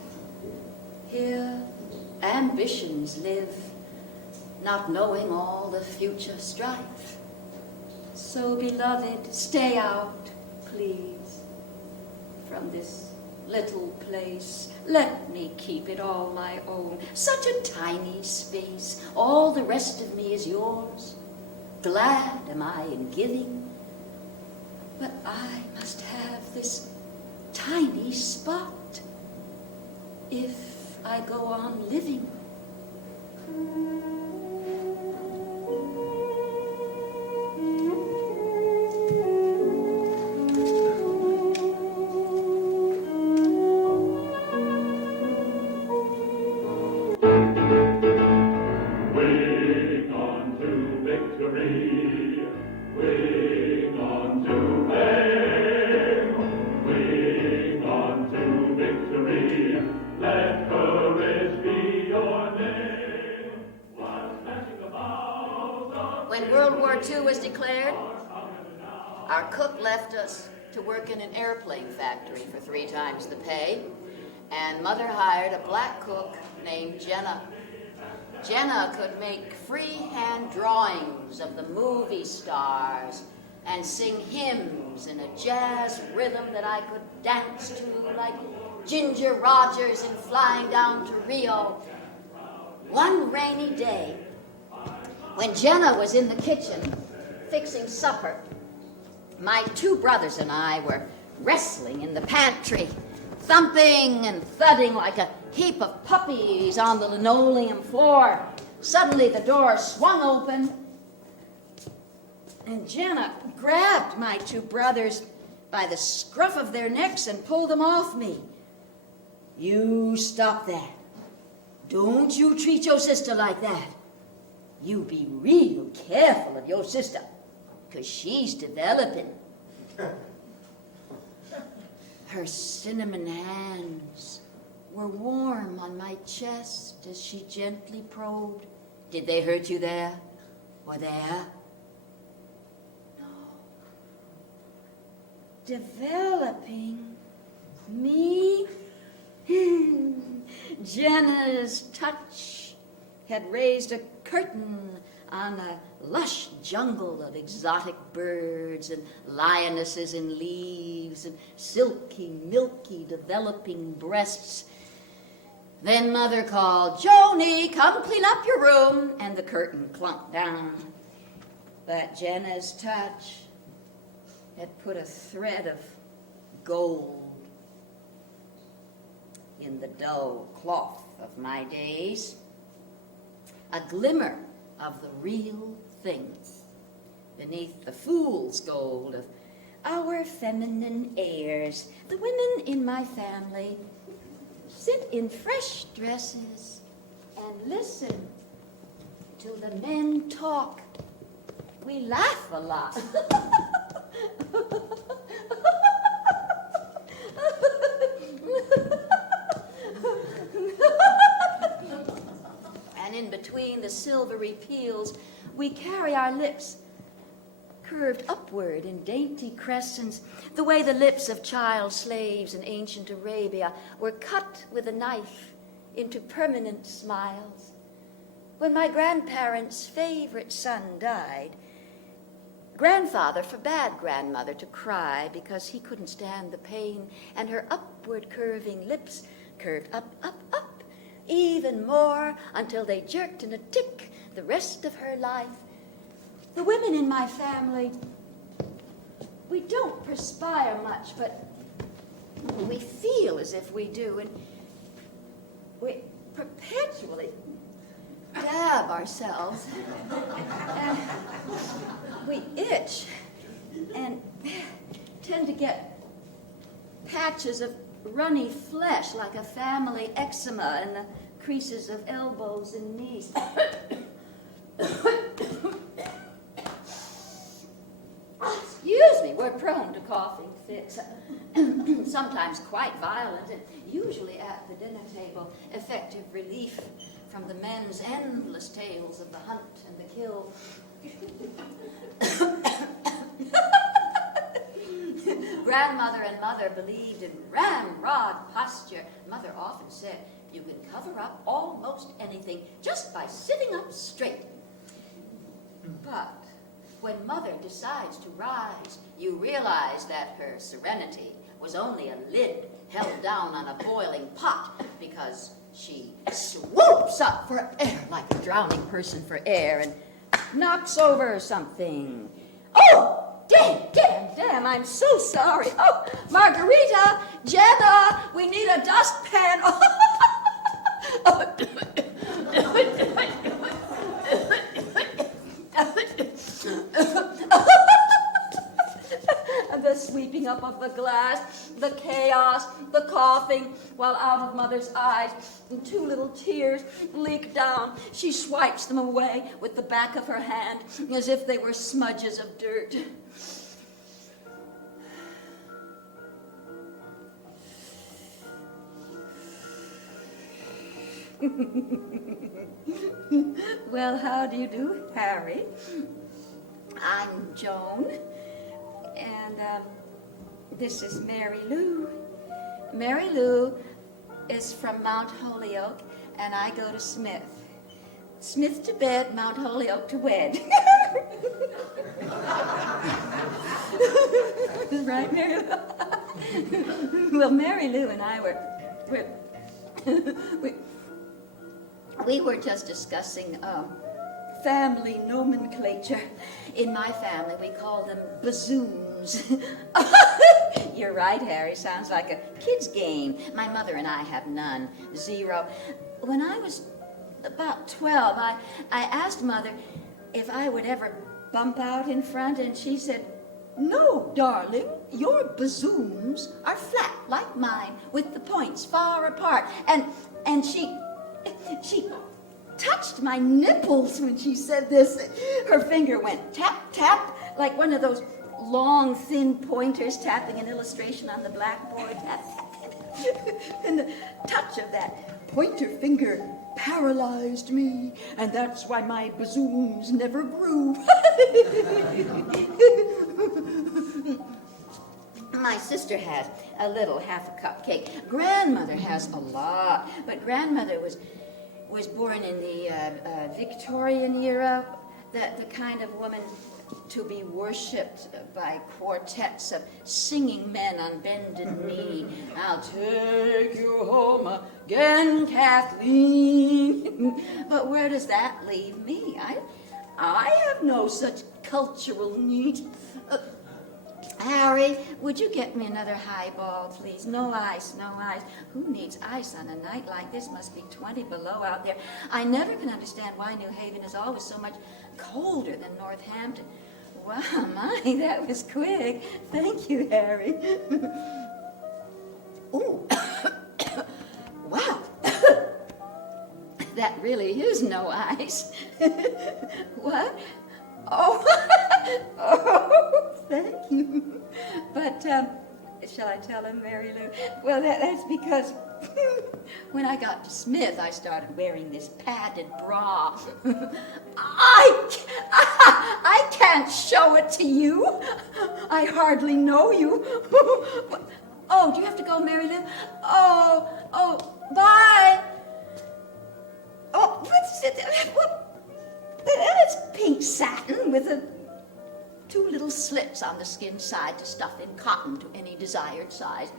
Here ambitions live, not knowing all the future strife. So, beloved, stay out, please, from this little place. Let me keep it all my own. Such a tiny space. All the rest of me is yours. Glad am I in giving, but I must have this tiny spot. If I go on living. Wing on to victory, wing on to fame, wing on to victory, let courage be your name. While smashing the bows of When World War II was declared, our cook left us to work in an airplane factory for 3 times the pay, and Mother hired a black cook named Jenna. Jenna could make freehand drawings of the movie stars and sing hymns in a jazz rhythm that I could dance to like Ginger Rogers in Flying Down to Rio. One rainy day, when Jenna was in the kitchen fixing supper, my 2 brothers and I were wrestling in the pantry, thumping and thudding like a heap of puppies on the linoleum floor. Suddenly the door swung open, and Jenna grabbed my 2 brothers by the scruff of their necks and pulled them off me. "You stop that. Don't you treat your sister like that. You be real careful of your sister, 'cause she's developing." Her cinnamon hands were warm on my chest as she gently probed. "Did they hurt you there or there?" "No." "Developing? Me?" Jenna's touch had raised a curtain on a lush jungle of exotic birds and lionesses in leaves and silky, milky, developing breasts. Then Mother called, "Joni, come clean up your room," and the curtain clunked down. But Jenna's touch had put a thread of gold in the dull cloth of my days, a glimmer of the real thing beneath the fool's gold of our feminine airs. The women in my family sit in fresh dresses and listen to the men talk. We laugh a lot. And in between the silvery peels, we carry our lips curved upward in dainty crescents, the way the lips of child slaves in ancient Arabia were cut with a knife into permanent smiles. When my grandparents' favorite son died, grandfather forbade grandmother to cry because he couldn't stand the pain, and her upward curving lips curved up, up, up, even more until they jerked in a tick the rest of her life. The women in my family, we don't perspire much, but we feel as if we do, and we perpetually dab ourselves, and we itch and tend to get patches of runny flesh like a family eczema in the creases of elbows and knees. Excuse me, we're prone to coughing fits, sometimes quite violent, and usually at the dinner table, effective relief from the men's endless tales of the hunt and the kill. Grandmother and mother believed in ramrod posture. Mother often said, you can cover up almost anything just by sitting up straight. But when mother decides to rise, you realize that her serenity was only a lid held down on a boiling pot, because she swoops up for air like a drowning person for air and knocks over something. Oh! Damn, I'm so sorry. Oh, Margarita, Jenna, we need a dustpan. The sweeping up of the glass, the chaos, the coughing, while out of Mother's eyes, 2 little tears leak down. She swipes them away with the back of her hand as if they were smudges of dirt. Well, how do you do, Harry? I'm Joan, and this is Mary Lou. Mary Lou is from Mount Holyoke, and I go to Smith. Smith to bed, Mount Holyoke to wed. Right, Mary Lou? Well, Mary Lou and I we were just discussing family nomenclature. In my family, we call them bazooms. You're right, Harry. Sounds like a kid's game. My mother and I have none. 0. When I was about 12, I asked Mother if I would ever bump out in front, and she said, "No, darling, your bazooms are flat like mine, with the points far apart." And she touched my nipples when she said this. Her finger went tap, tap, like one of those long, thin pointers tapping an illustration on the blackboard. Tap, tap, tap. And the touch of that pointer finger paralyzed me, and that's why my bazooms never grew. My sister has a little, half a cupcake. Grandmother has a lot, but grandmother was born in the Victorian era, the kind of woman to be worshipped by quartets of singing men on bended knee. I'll take you home again, Kathleen. But where does that leave me? I have no such cultural need. Harry, would you get me another highball, please? No ice, no ice. Who needs ice on a night like this? Must be 20 below out there. I never can understand why New Haven is always so much colder than Northampton. Wow, my, that was quick. Thank you, Harry. Ooh. Wow. That really is no ice. What? Oh, oh, thank you. But, shall I tell him, Mary Lou? Well, that's because when I got to Smith, I started wearing this padded bra. I can't show it to you. I hardly know you. Oh, do you have to go, Mary Lou? Oh, bye. Oh, what's it? What? It's pink satin with 2 little slits on the skin side to stuff in cotton to any desired size.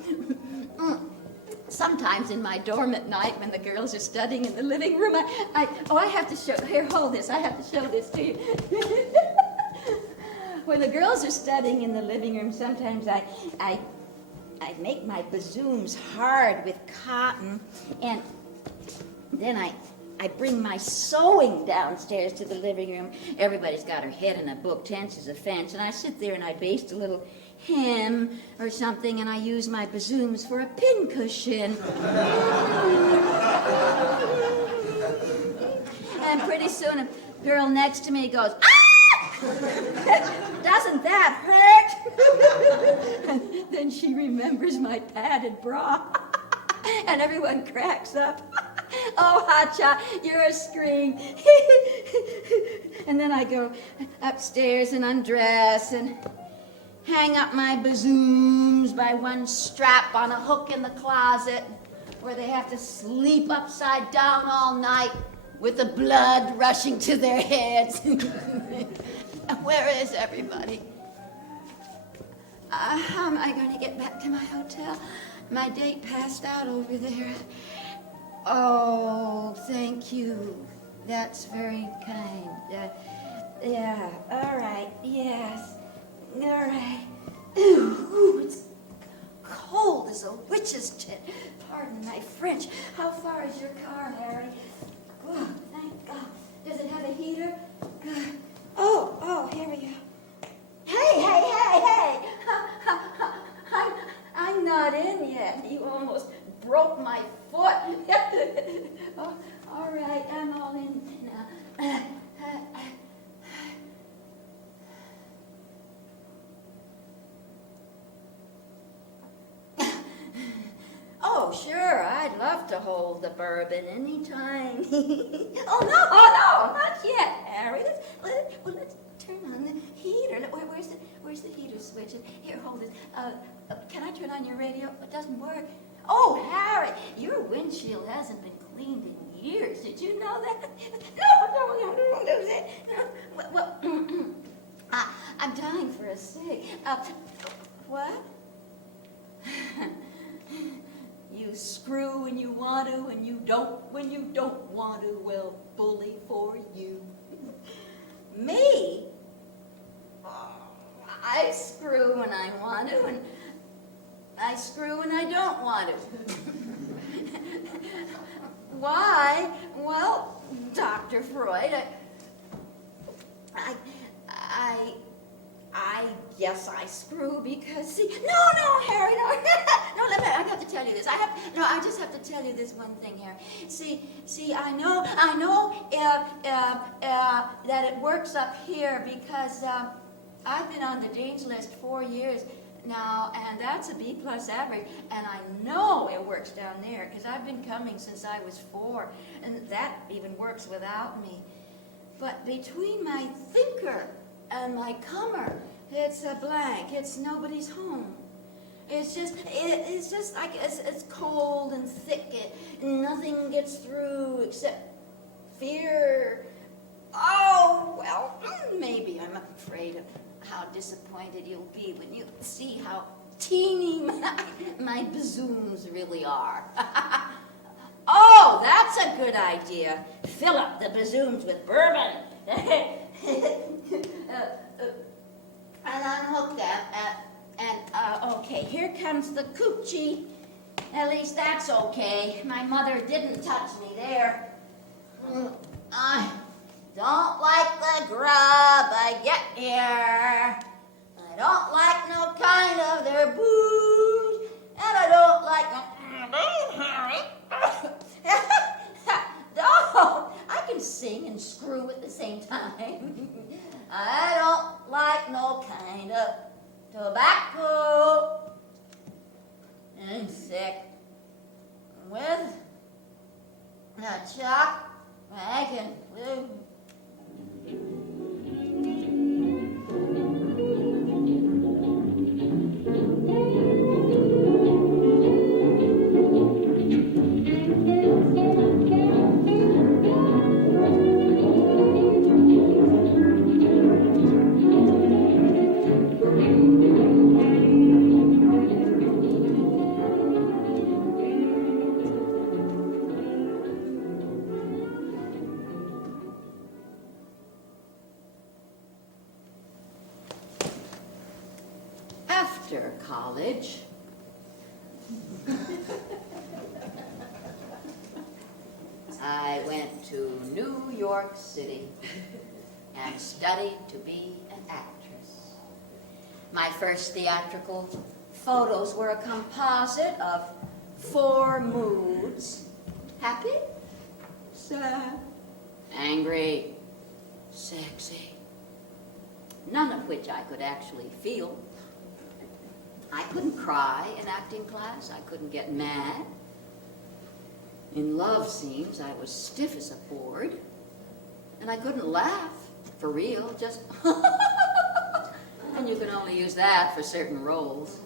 Sometimes in my dorm at night when the girls are studying in the living room, I have to show, here, hold this, I have to show this to you. When the girls are studying in the living room, sometimes I make my bazooms hard with cotton, and then I bring my sewing downstairs to the living room. Everybody's got her head in a book, tense as a fence, and I sit there and I baste a little hem or something, and I use my bazooms for a pincushion. And pretty soon a girl next to me goes, "Ah! Doesn't that hurt?" And then she remembers my padded bra, and everyone cracks up. "Oh, Hotcha, you're a scream." And then I go upstairs and undress and hang up my bazooms by one strap on a hook in the closet where they have to sleep upside down all night with the blood rushing to their heads. Where is everybody? How am I going to get back to my hotel? My date passed out over there. Oh, thank you. That's very kind. Yeah, all right, yes. All right. Ooh, it's cold. cold as a witch's tit. Pardon my French. How far is your car, Harry? Oh, thank God. Does it have a heater? Good. Oh, here we go. Hey! I'm not in yet. You almost broke my foot. Oh, all right, I'm all in now. Oh, sure, I'd love to hold the bourbon anytime. Oh, no, not yet, Harry. Let's turn on the heater. Where's the heater switch? Here, hold it. Can I turn on your radio? It doesn't work. Oh, Harry, your windshield hasn't been cleaned in years. Did you know that? No, don't do that. Well, I'm dying for a cig. What? You screw when you want to, and you don't when you don't want to. Well, bully for you. Me? Oh, I screw when I want to, and I screw when I don't want to. Why? Well, Dr. Freud, I guess I screw because, see, no, Harry, no, I have to tell you this. I just have to tell you this one thing, Harry. See, I know, that it works up here because, I've been on the Dean's List 4 years now, and that's a B+ average, and I know it works down there because I've been coming since I was 4, and that even works without me. But between my thinker and my comer, it's a blank. It's nobody's home. It's just like it's cold and thick. Nothing gets through except fear. Oh, well, maybe I'm afraid of how disappointed you'll be when you see how teeny my bazooms really are. Oh, that's a good idea. Fill up the bazooms with bourbon. And unhook them. Okay, here comes the coochie. At least that's okay. My mother didn't touch me there. I don't like the grub I get here. I don't like no kind of their booze. And I don't like no... No, I can sing and screw at the same time. I don't like no kind of tobacco. I'm sick with a chalk wagon blue. After college, I went to New York City and studied to be an actress. My first theatrical photos were a composite of 4 moods: happy, sad, angry, sexy, none of which I could actually feel. I couldn't cry in acting class. I couldn't get mad. In love scenes, I was stiff as a board. And I couldn't laugh, for real, just... And you can only use that for certain roles.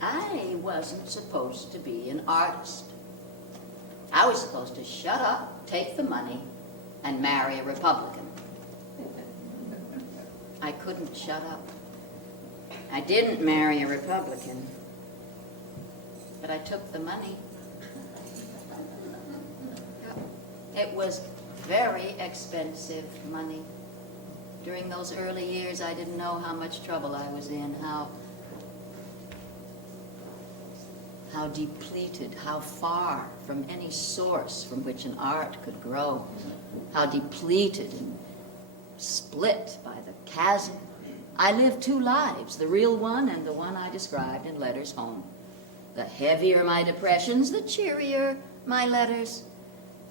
I wasn't supposed to be an artist. I was supposed to shut up, take the money, and marry a Republican. I couldn't shut up. I didn't marry a Republican, but I took the money. It was very expensive money. During those early years, I didn't know how much trouble I was in, how depleted, how far from any source from which an art could grow, how depleted and split by the chasm. I lived two lives, the real one and the one I described in Letters Home. The heavier my depressions, the cheerier my letters.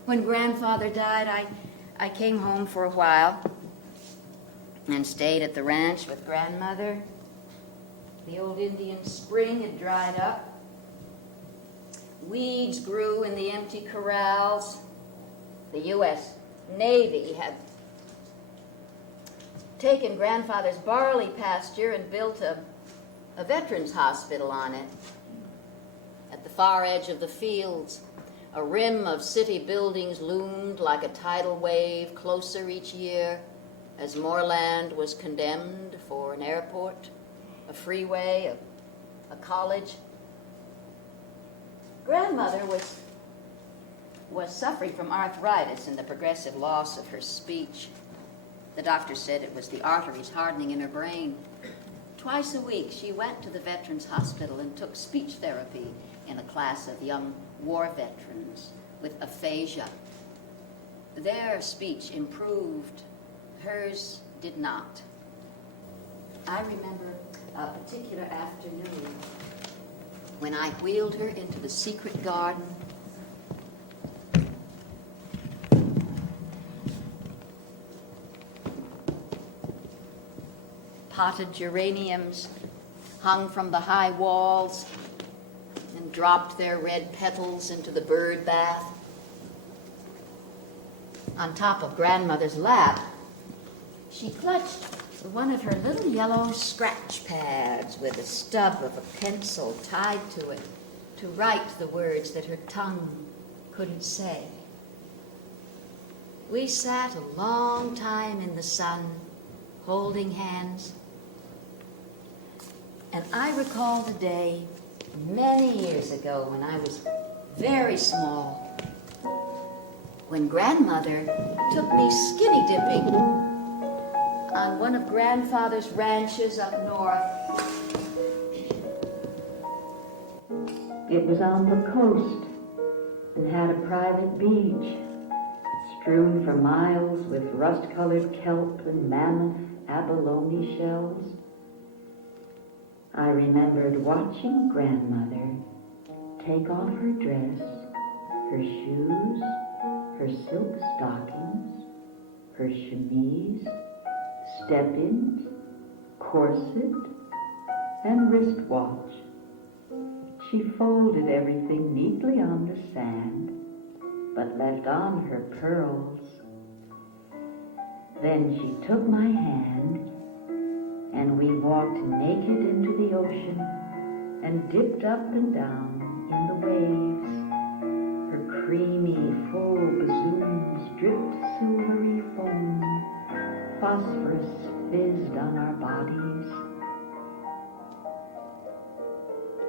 When Grandfather died, I came home for a while and stayed at the ranch with Grandmother. The old Indian spring had dried up. Weeds grew in the empty corrals. The U.S. Navy had taken Grandfather's barley pasture and built a veterans hospital on it. At the far edge of the fields, a rim of city buildings loomed like a tidal wave closer each year as more land was condemned for an airport, a freeway, a college. Grandmother was suffering from arthritis and the progressive loss of her speech. The doctor said it was the arteries hardening in her brain. Twice a week, she went to the Veterans Hospital and took speech therapy in a class of young war veterans with aphasia. Their speech improved. Hers did not. I remember a particular afternoon when I wheeled her into the secret garden. Potted geraniums hung from the high walls and dropped their red petals into the bird bath. On top of Grandmother's lap, she clutched one of her little yellow scratch pads with a stub of a pencil tied to it to write the words that her tongue couldn't say. We sat a long time in the sun, holding hands. And I recall the day many years ago when I was very small, when Grandmother took me skinny dipping on one of Grandfather's ranches up north. It was on the coast and had a private beach, strewn for miles with rust-colored kelp and mammoth abalone shells. I remembered watching Grandmother take off her dress, her shoes, her silk stockings, her chemise, step-ins, corset, and wristwatch. She folded everything neatly on the sand, but left on her pearls. Then she took my hand, and we walked naked into the ocean and dipped up and down in the waves. Her creamy, full bassoons dripped silvery foam. Phosphorus fizzed on our bodies.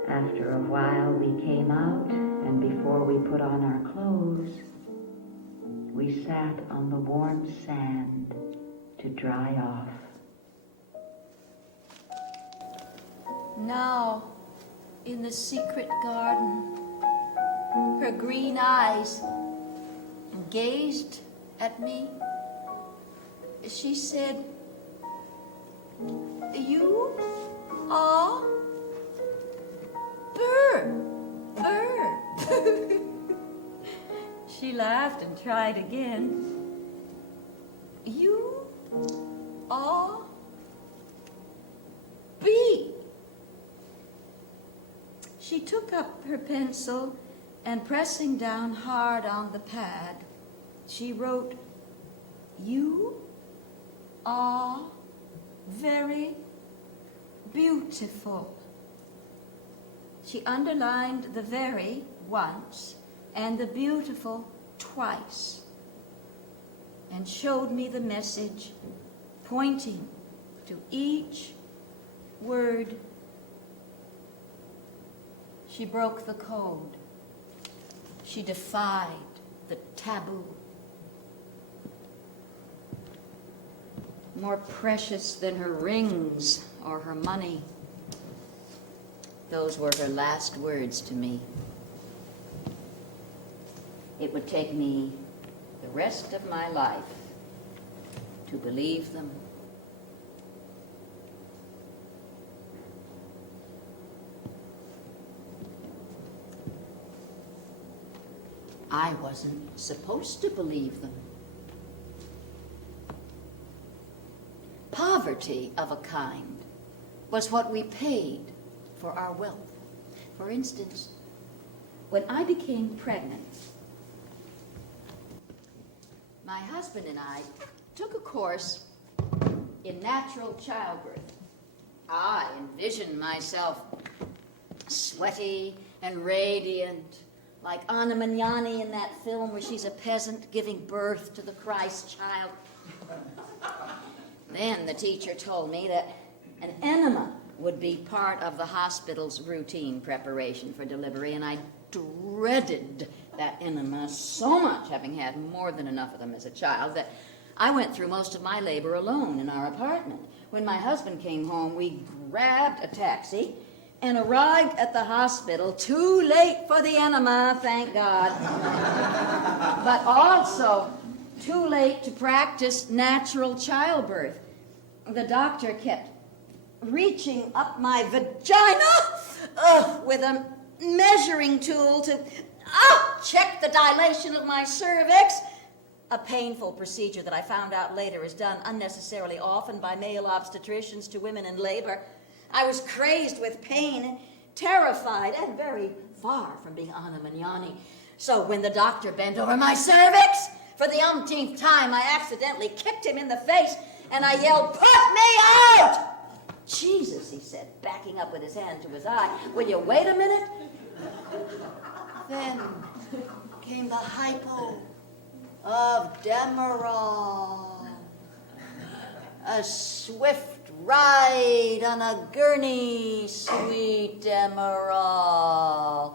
After a while we came out, and before we put on our clothes, we sat on the warm sand to dry off. Now, in the secret garden, her green eyes gazed at me. She said, "You are Burr." She laughed and tried again. "You are B." She took up her pencil and, pressing down hard on the pad, she wrote, "You are very beautiful." She underlined the very once and the beautiful twice, and showed me the message, pointing to each word. She broke the code. She defied the taboo. more precious than her rings or her money. Those were her last words to me. It would take me the rest of my life to believe them. I wasn't supposed to believe them. Poverty of a kind was what we paid for our wealth. For instance, when I became pregnant, my husband and I took a course in natural childbirth. I envisioned myself sweaty and radiant, like Anna Magnani in that film where she's a peasant giving birth to the Christ child. Then the teacher told me that an enema would be part of the hospital's routine preparation for delivery, and I dreaded that enema so much, having had more than enough of them as a child, that I went through most of my labor alone in our apartment. When my husband came home, we grabbed a taxi and arrived at the hospital too late for the enema, thank God, but also too late to practice natural childbirth. The doctor kept reaching up my vagina with a measuring tool to check the dilation of my cervix, a painful procedure that I found out later is done unnecessarily often by male obstetricians to women in labor. I was crazed with pain, terrified, and very far from being Anna Magnani. So when the doctor bent over my cervix for the umpteenth time, I accidentally kicked him in the face, and I yelled, "Put me out!" "Jesus," he said, backing up with his hand to his eye. "Will you wait a minute?" Then came the hypo of Demerol. A swift ride on a gurney, sweet Demerol.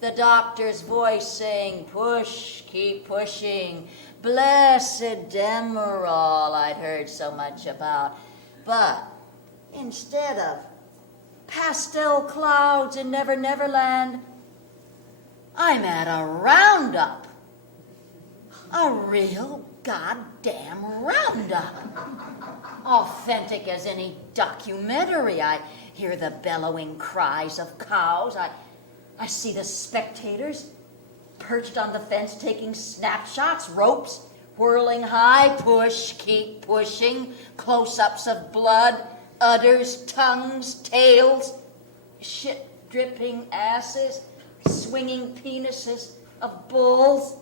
The doctor's voice saying, "Push, keep pushing. Blessed Demerol," I'd heard so much about. But instead of pastel clouds in Never Never Land, I'm at a roundup. A real goddamn roundup. Authentic as any documentary. I hear the bellowing cries of cows. I see the spectators perched on the fence taking snapshots, ropes whirling high, push, keep pushing, close-ups of blood, udders, tongues, tails, shit-dripping asses, swinging penises of bulls,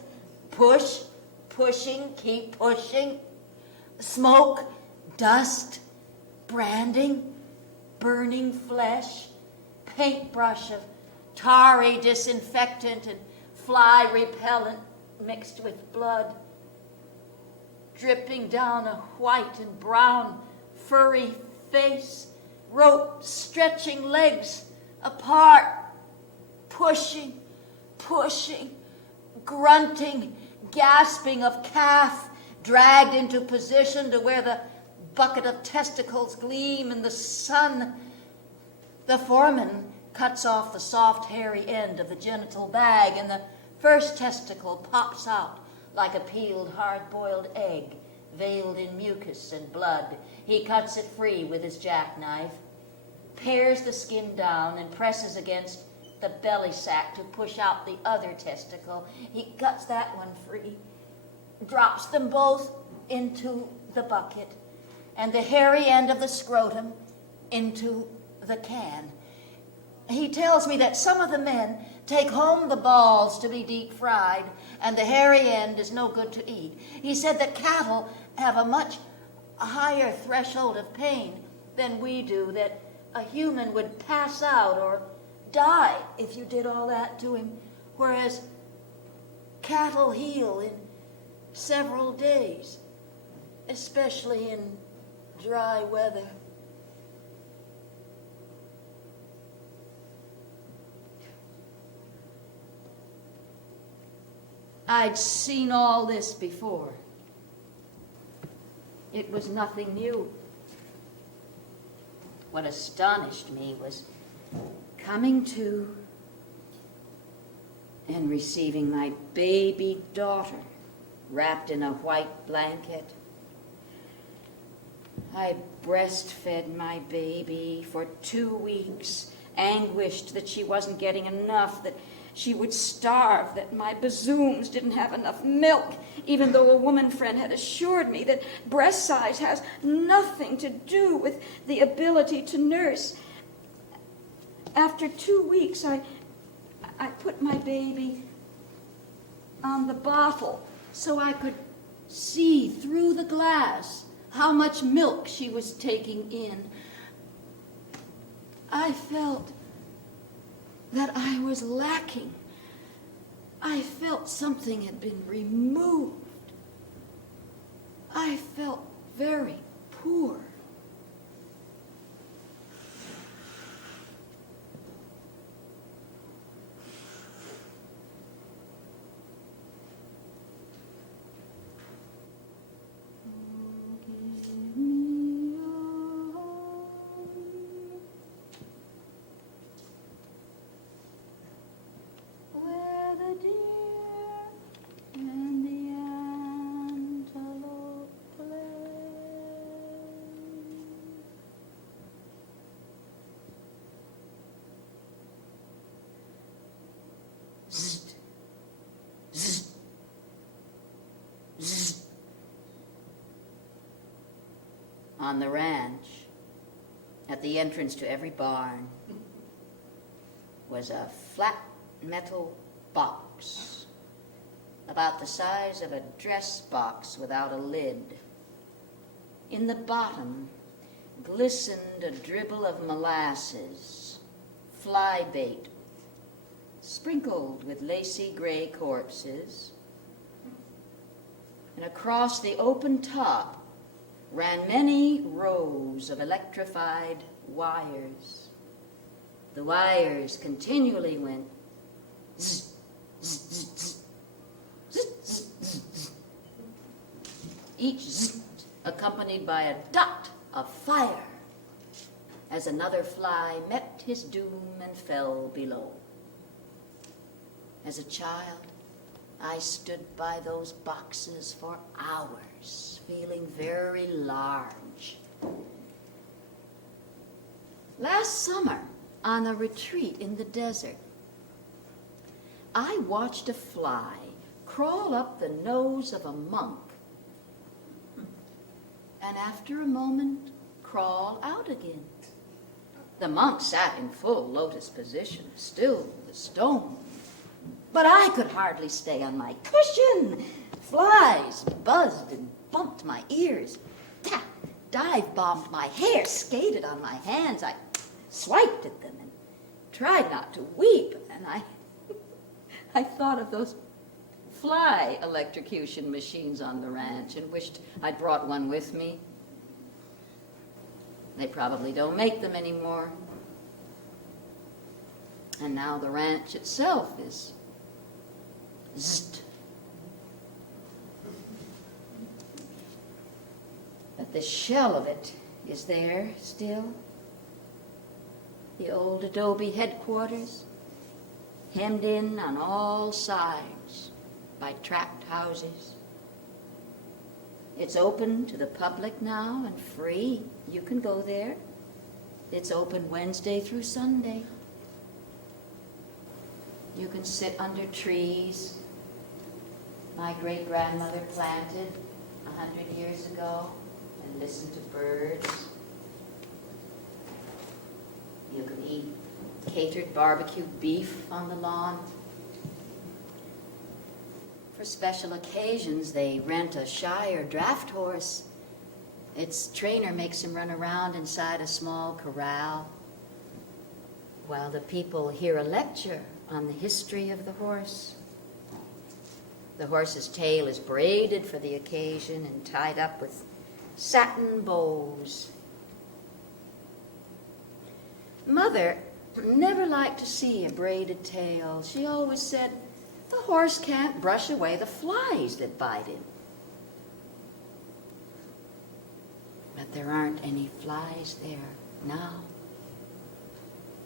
push, pushing, keep pushing, smoke, dust, branding, burning flesh, paintbrush of tarry disinfectant and fly repellent mixed with blood, dripping down a white and brown furry face, rope stretching legs apart, pushing, pushing, grunting, gasping of calf dragged into position to where the bucket of testicles gleam in the sun. The foreman cuts off the soft, hairy end of the genital bag, and the first testicle pops out like a peeled, hard-boiled egg, veiled in mucus and blood. He cuts it free with his jackknife, pares the skin down, and presses against the belly sack to push out the other testicle. He cuts that one free, drops them both into the bucket, and the hairy end of the scrotum into the can. He tells me that some of the men take home the balls to be deep fried, and the hairy end is no good to eat. He said that cattle have a much higher threshold of pain than we do, that a human would pass out or die if you did all that to him, whereas cattle heal in several days, especially in dry weather. I'd seen all this before. It was nothing new. What astonished me was coming to and receiving my baby daughter wrapped in a white blanket. I breastfed my baby for 2 weeks, anguished that she wasn't getting enough, that she would starve, that my bazooms didn't have enough milk, even though a woman friend had assured me that breast size has nothing to do with the ability to nurse. After 2 weeks, I put my baby on the bottle so I could see through the glass how much milk she was taking in. I felt that I was lacking. I felt something had been removed. I felt very poor. On the ranch, at the entrance to every barn, was a flat metal box, about the size of a dress box without a lid. In the bottom glistened a dribble of molasses, fly bait, sprinkled with lacy gray corpses, and across the open top ran many rows of electrified wires. The wires continually went zzz, zzz, zzz, zzz, zzz, zzz, zzz. Each zzz accompanied by a dot of fire as another fly met his doom and fell below. As a child, I stood by those boxes for hours, feeling very large. Last summer, on a retreat in the desert, I watched a fly crawl up the nose of a monk, and after a moment, crawl out again. The monk sat in full lotus position, still as a stone. But I could hardly stay on my cushion. Flies buzzed and bumped my ears, dive-bombed my hair, skated on my hands. I swiped at them and tried not to weep. And I thought of those fly electrocution machines on the ranch and wished I'd brought one with me. They probably don't make them anymore. And now the ranch itself is zzzt. But the shell of it is there still. The old adobe headquarters, hemmed in on all sides by tract houses. It's open to the public now and free. You can go there. It's open Wednesday through Sunday. You can sit under trees my great-grandmother planted 100 years ago and listen to birds. You can eat catered barbecued beef on the lawn. For special occasions, they rent a Shire draft horse. Its trainer makes him run around inside a small corral while the people hear a lecture on the history of the horse. The horse's tail is braided for the occasion and tied up with satin bows. Mother never liked to see a braided tail. She always said, the horse can't brush away the flies that bite him. But there aren't any flies there now.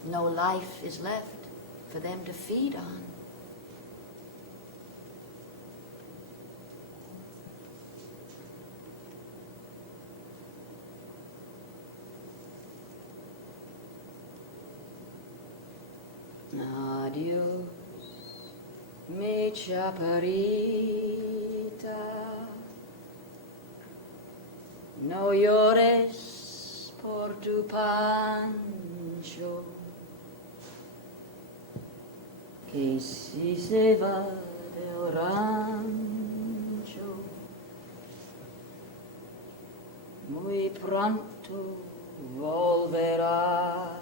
No life is left for them to feed on. Adios, mi chaparita. No llores por tu Pancho, que si se va del rancho, muy pronto volverá.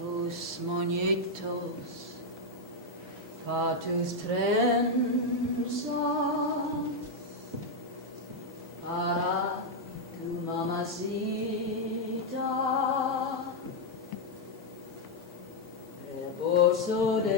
Dos moñitos pa tus trenzas, para tu mamacita, rebozo de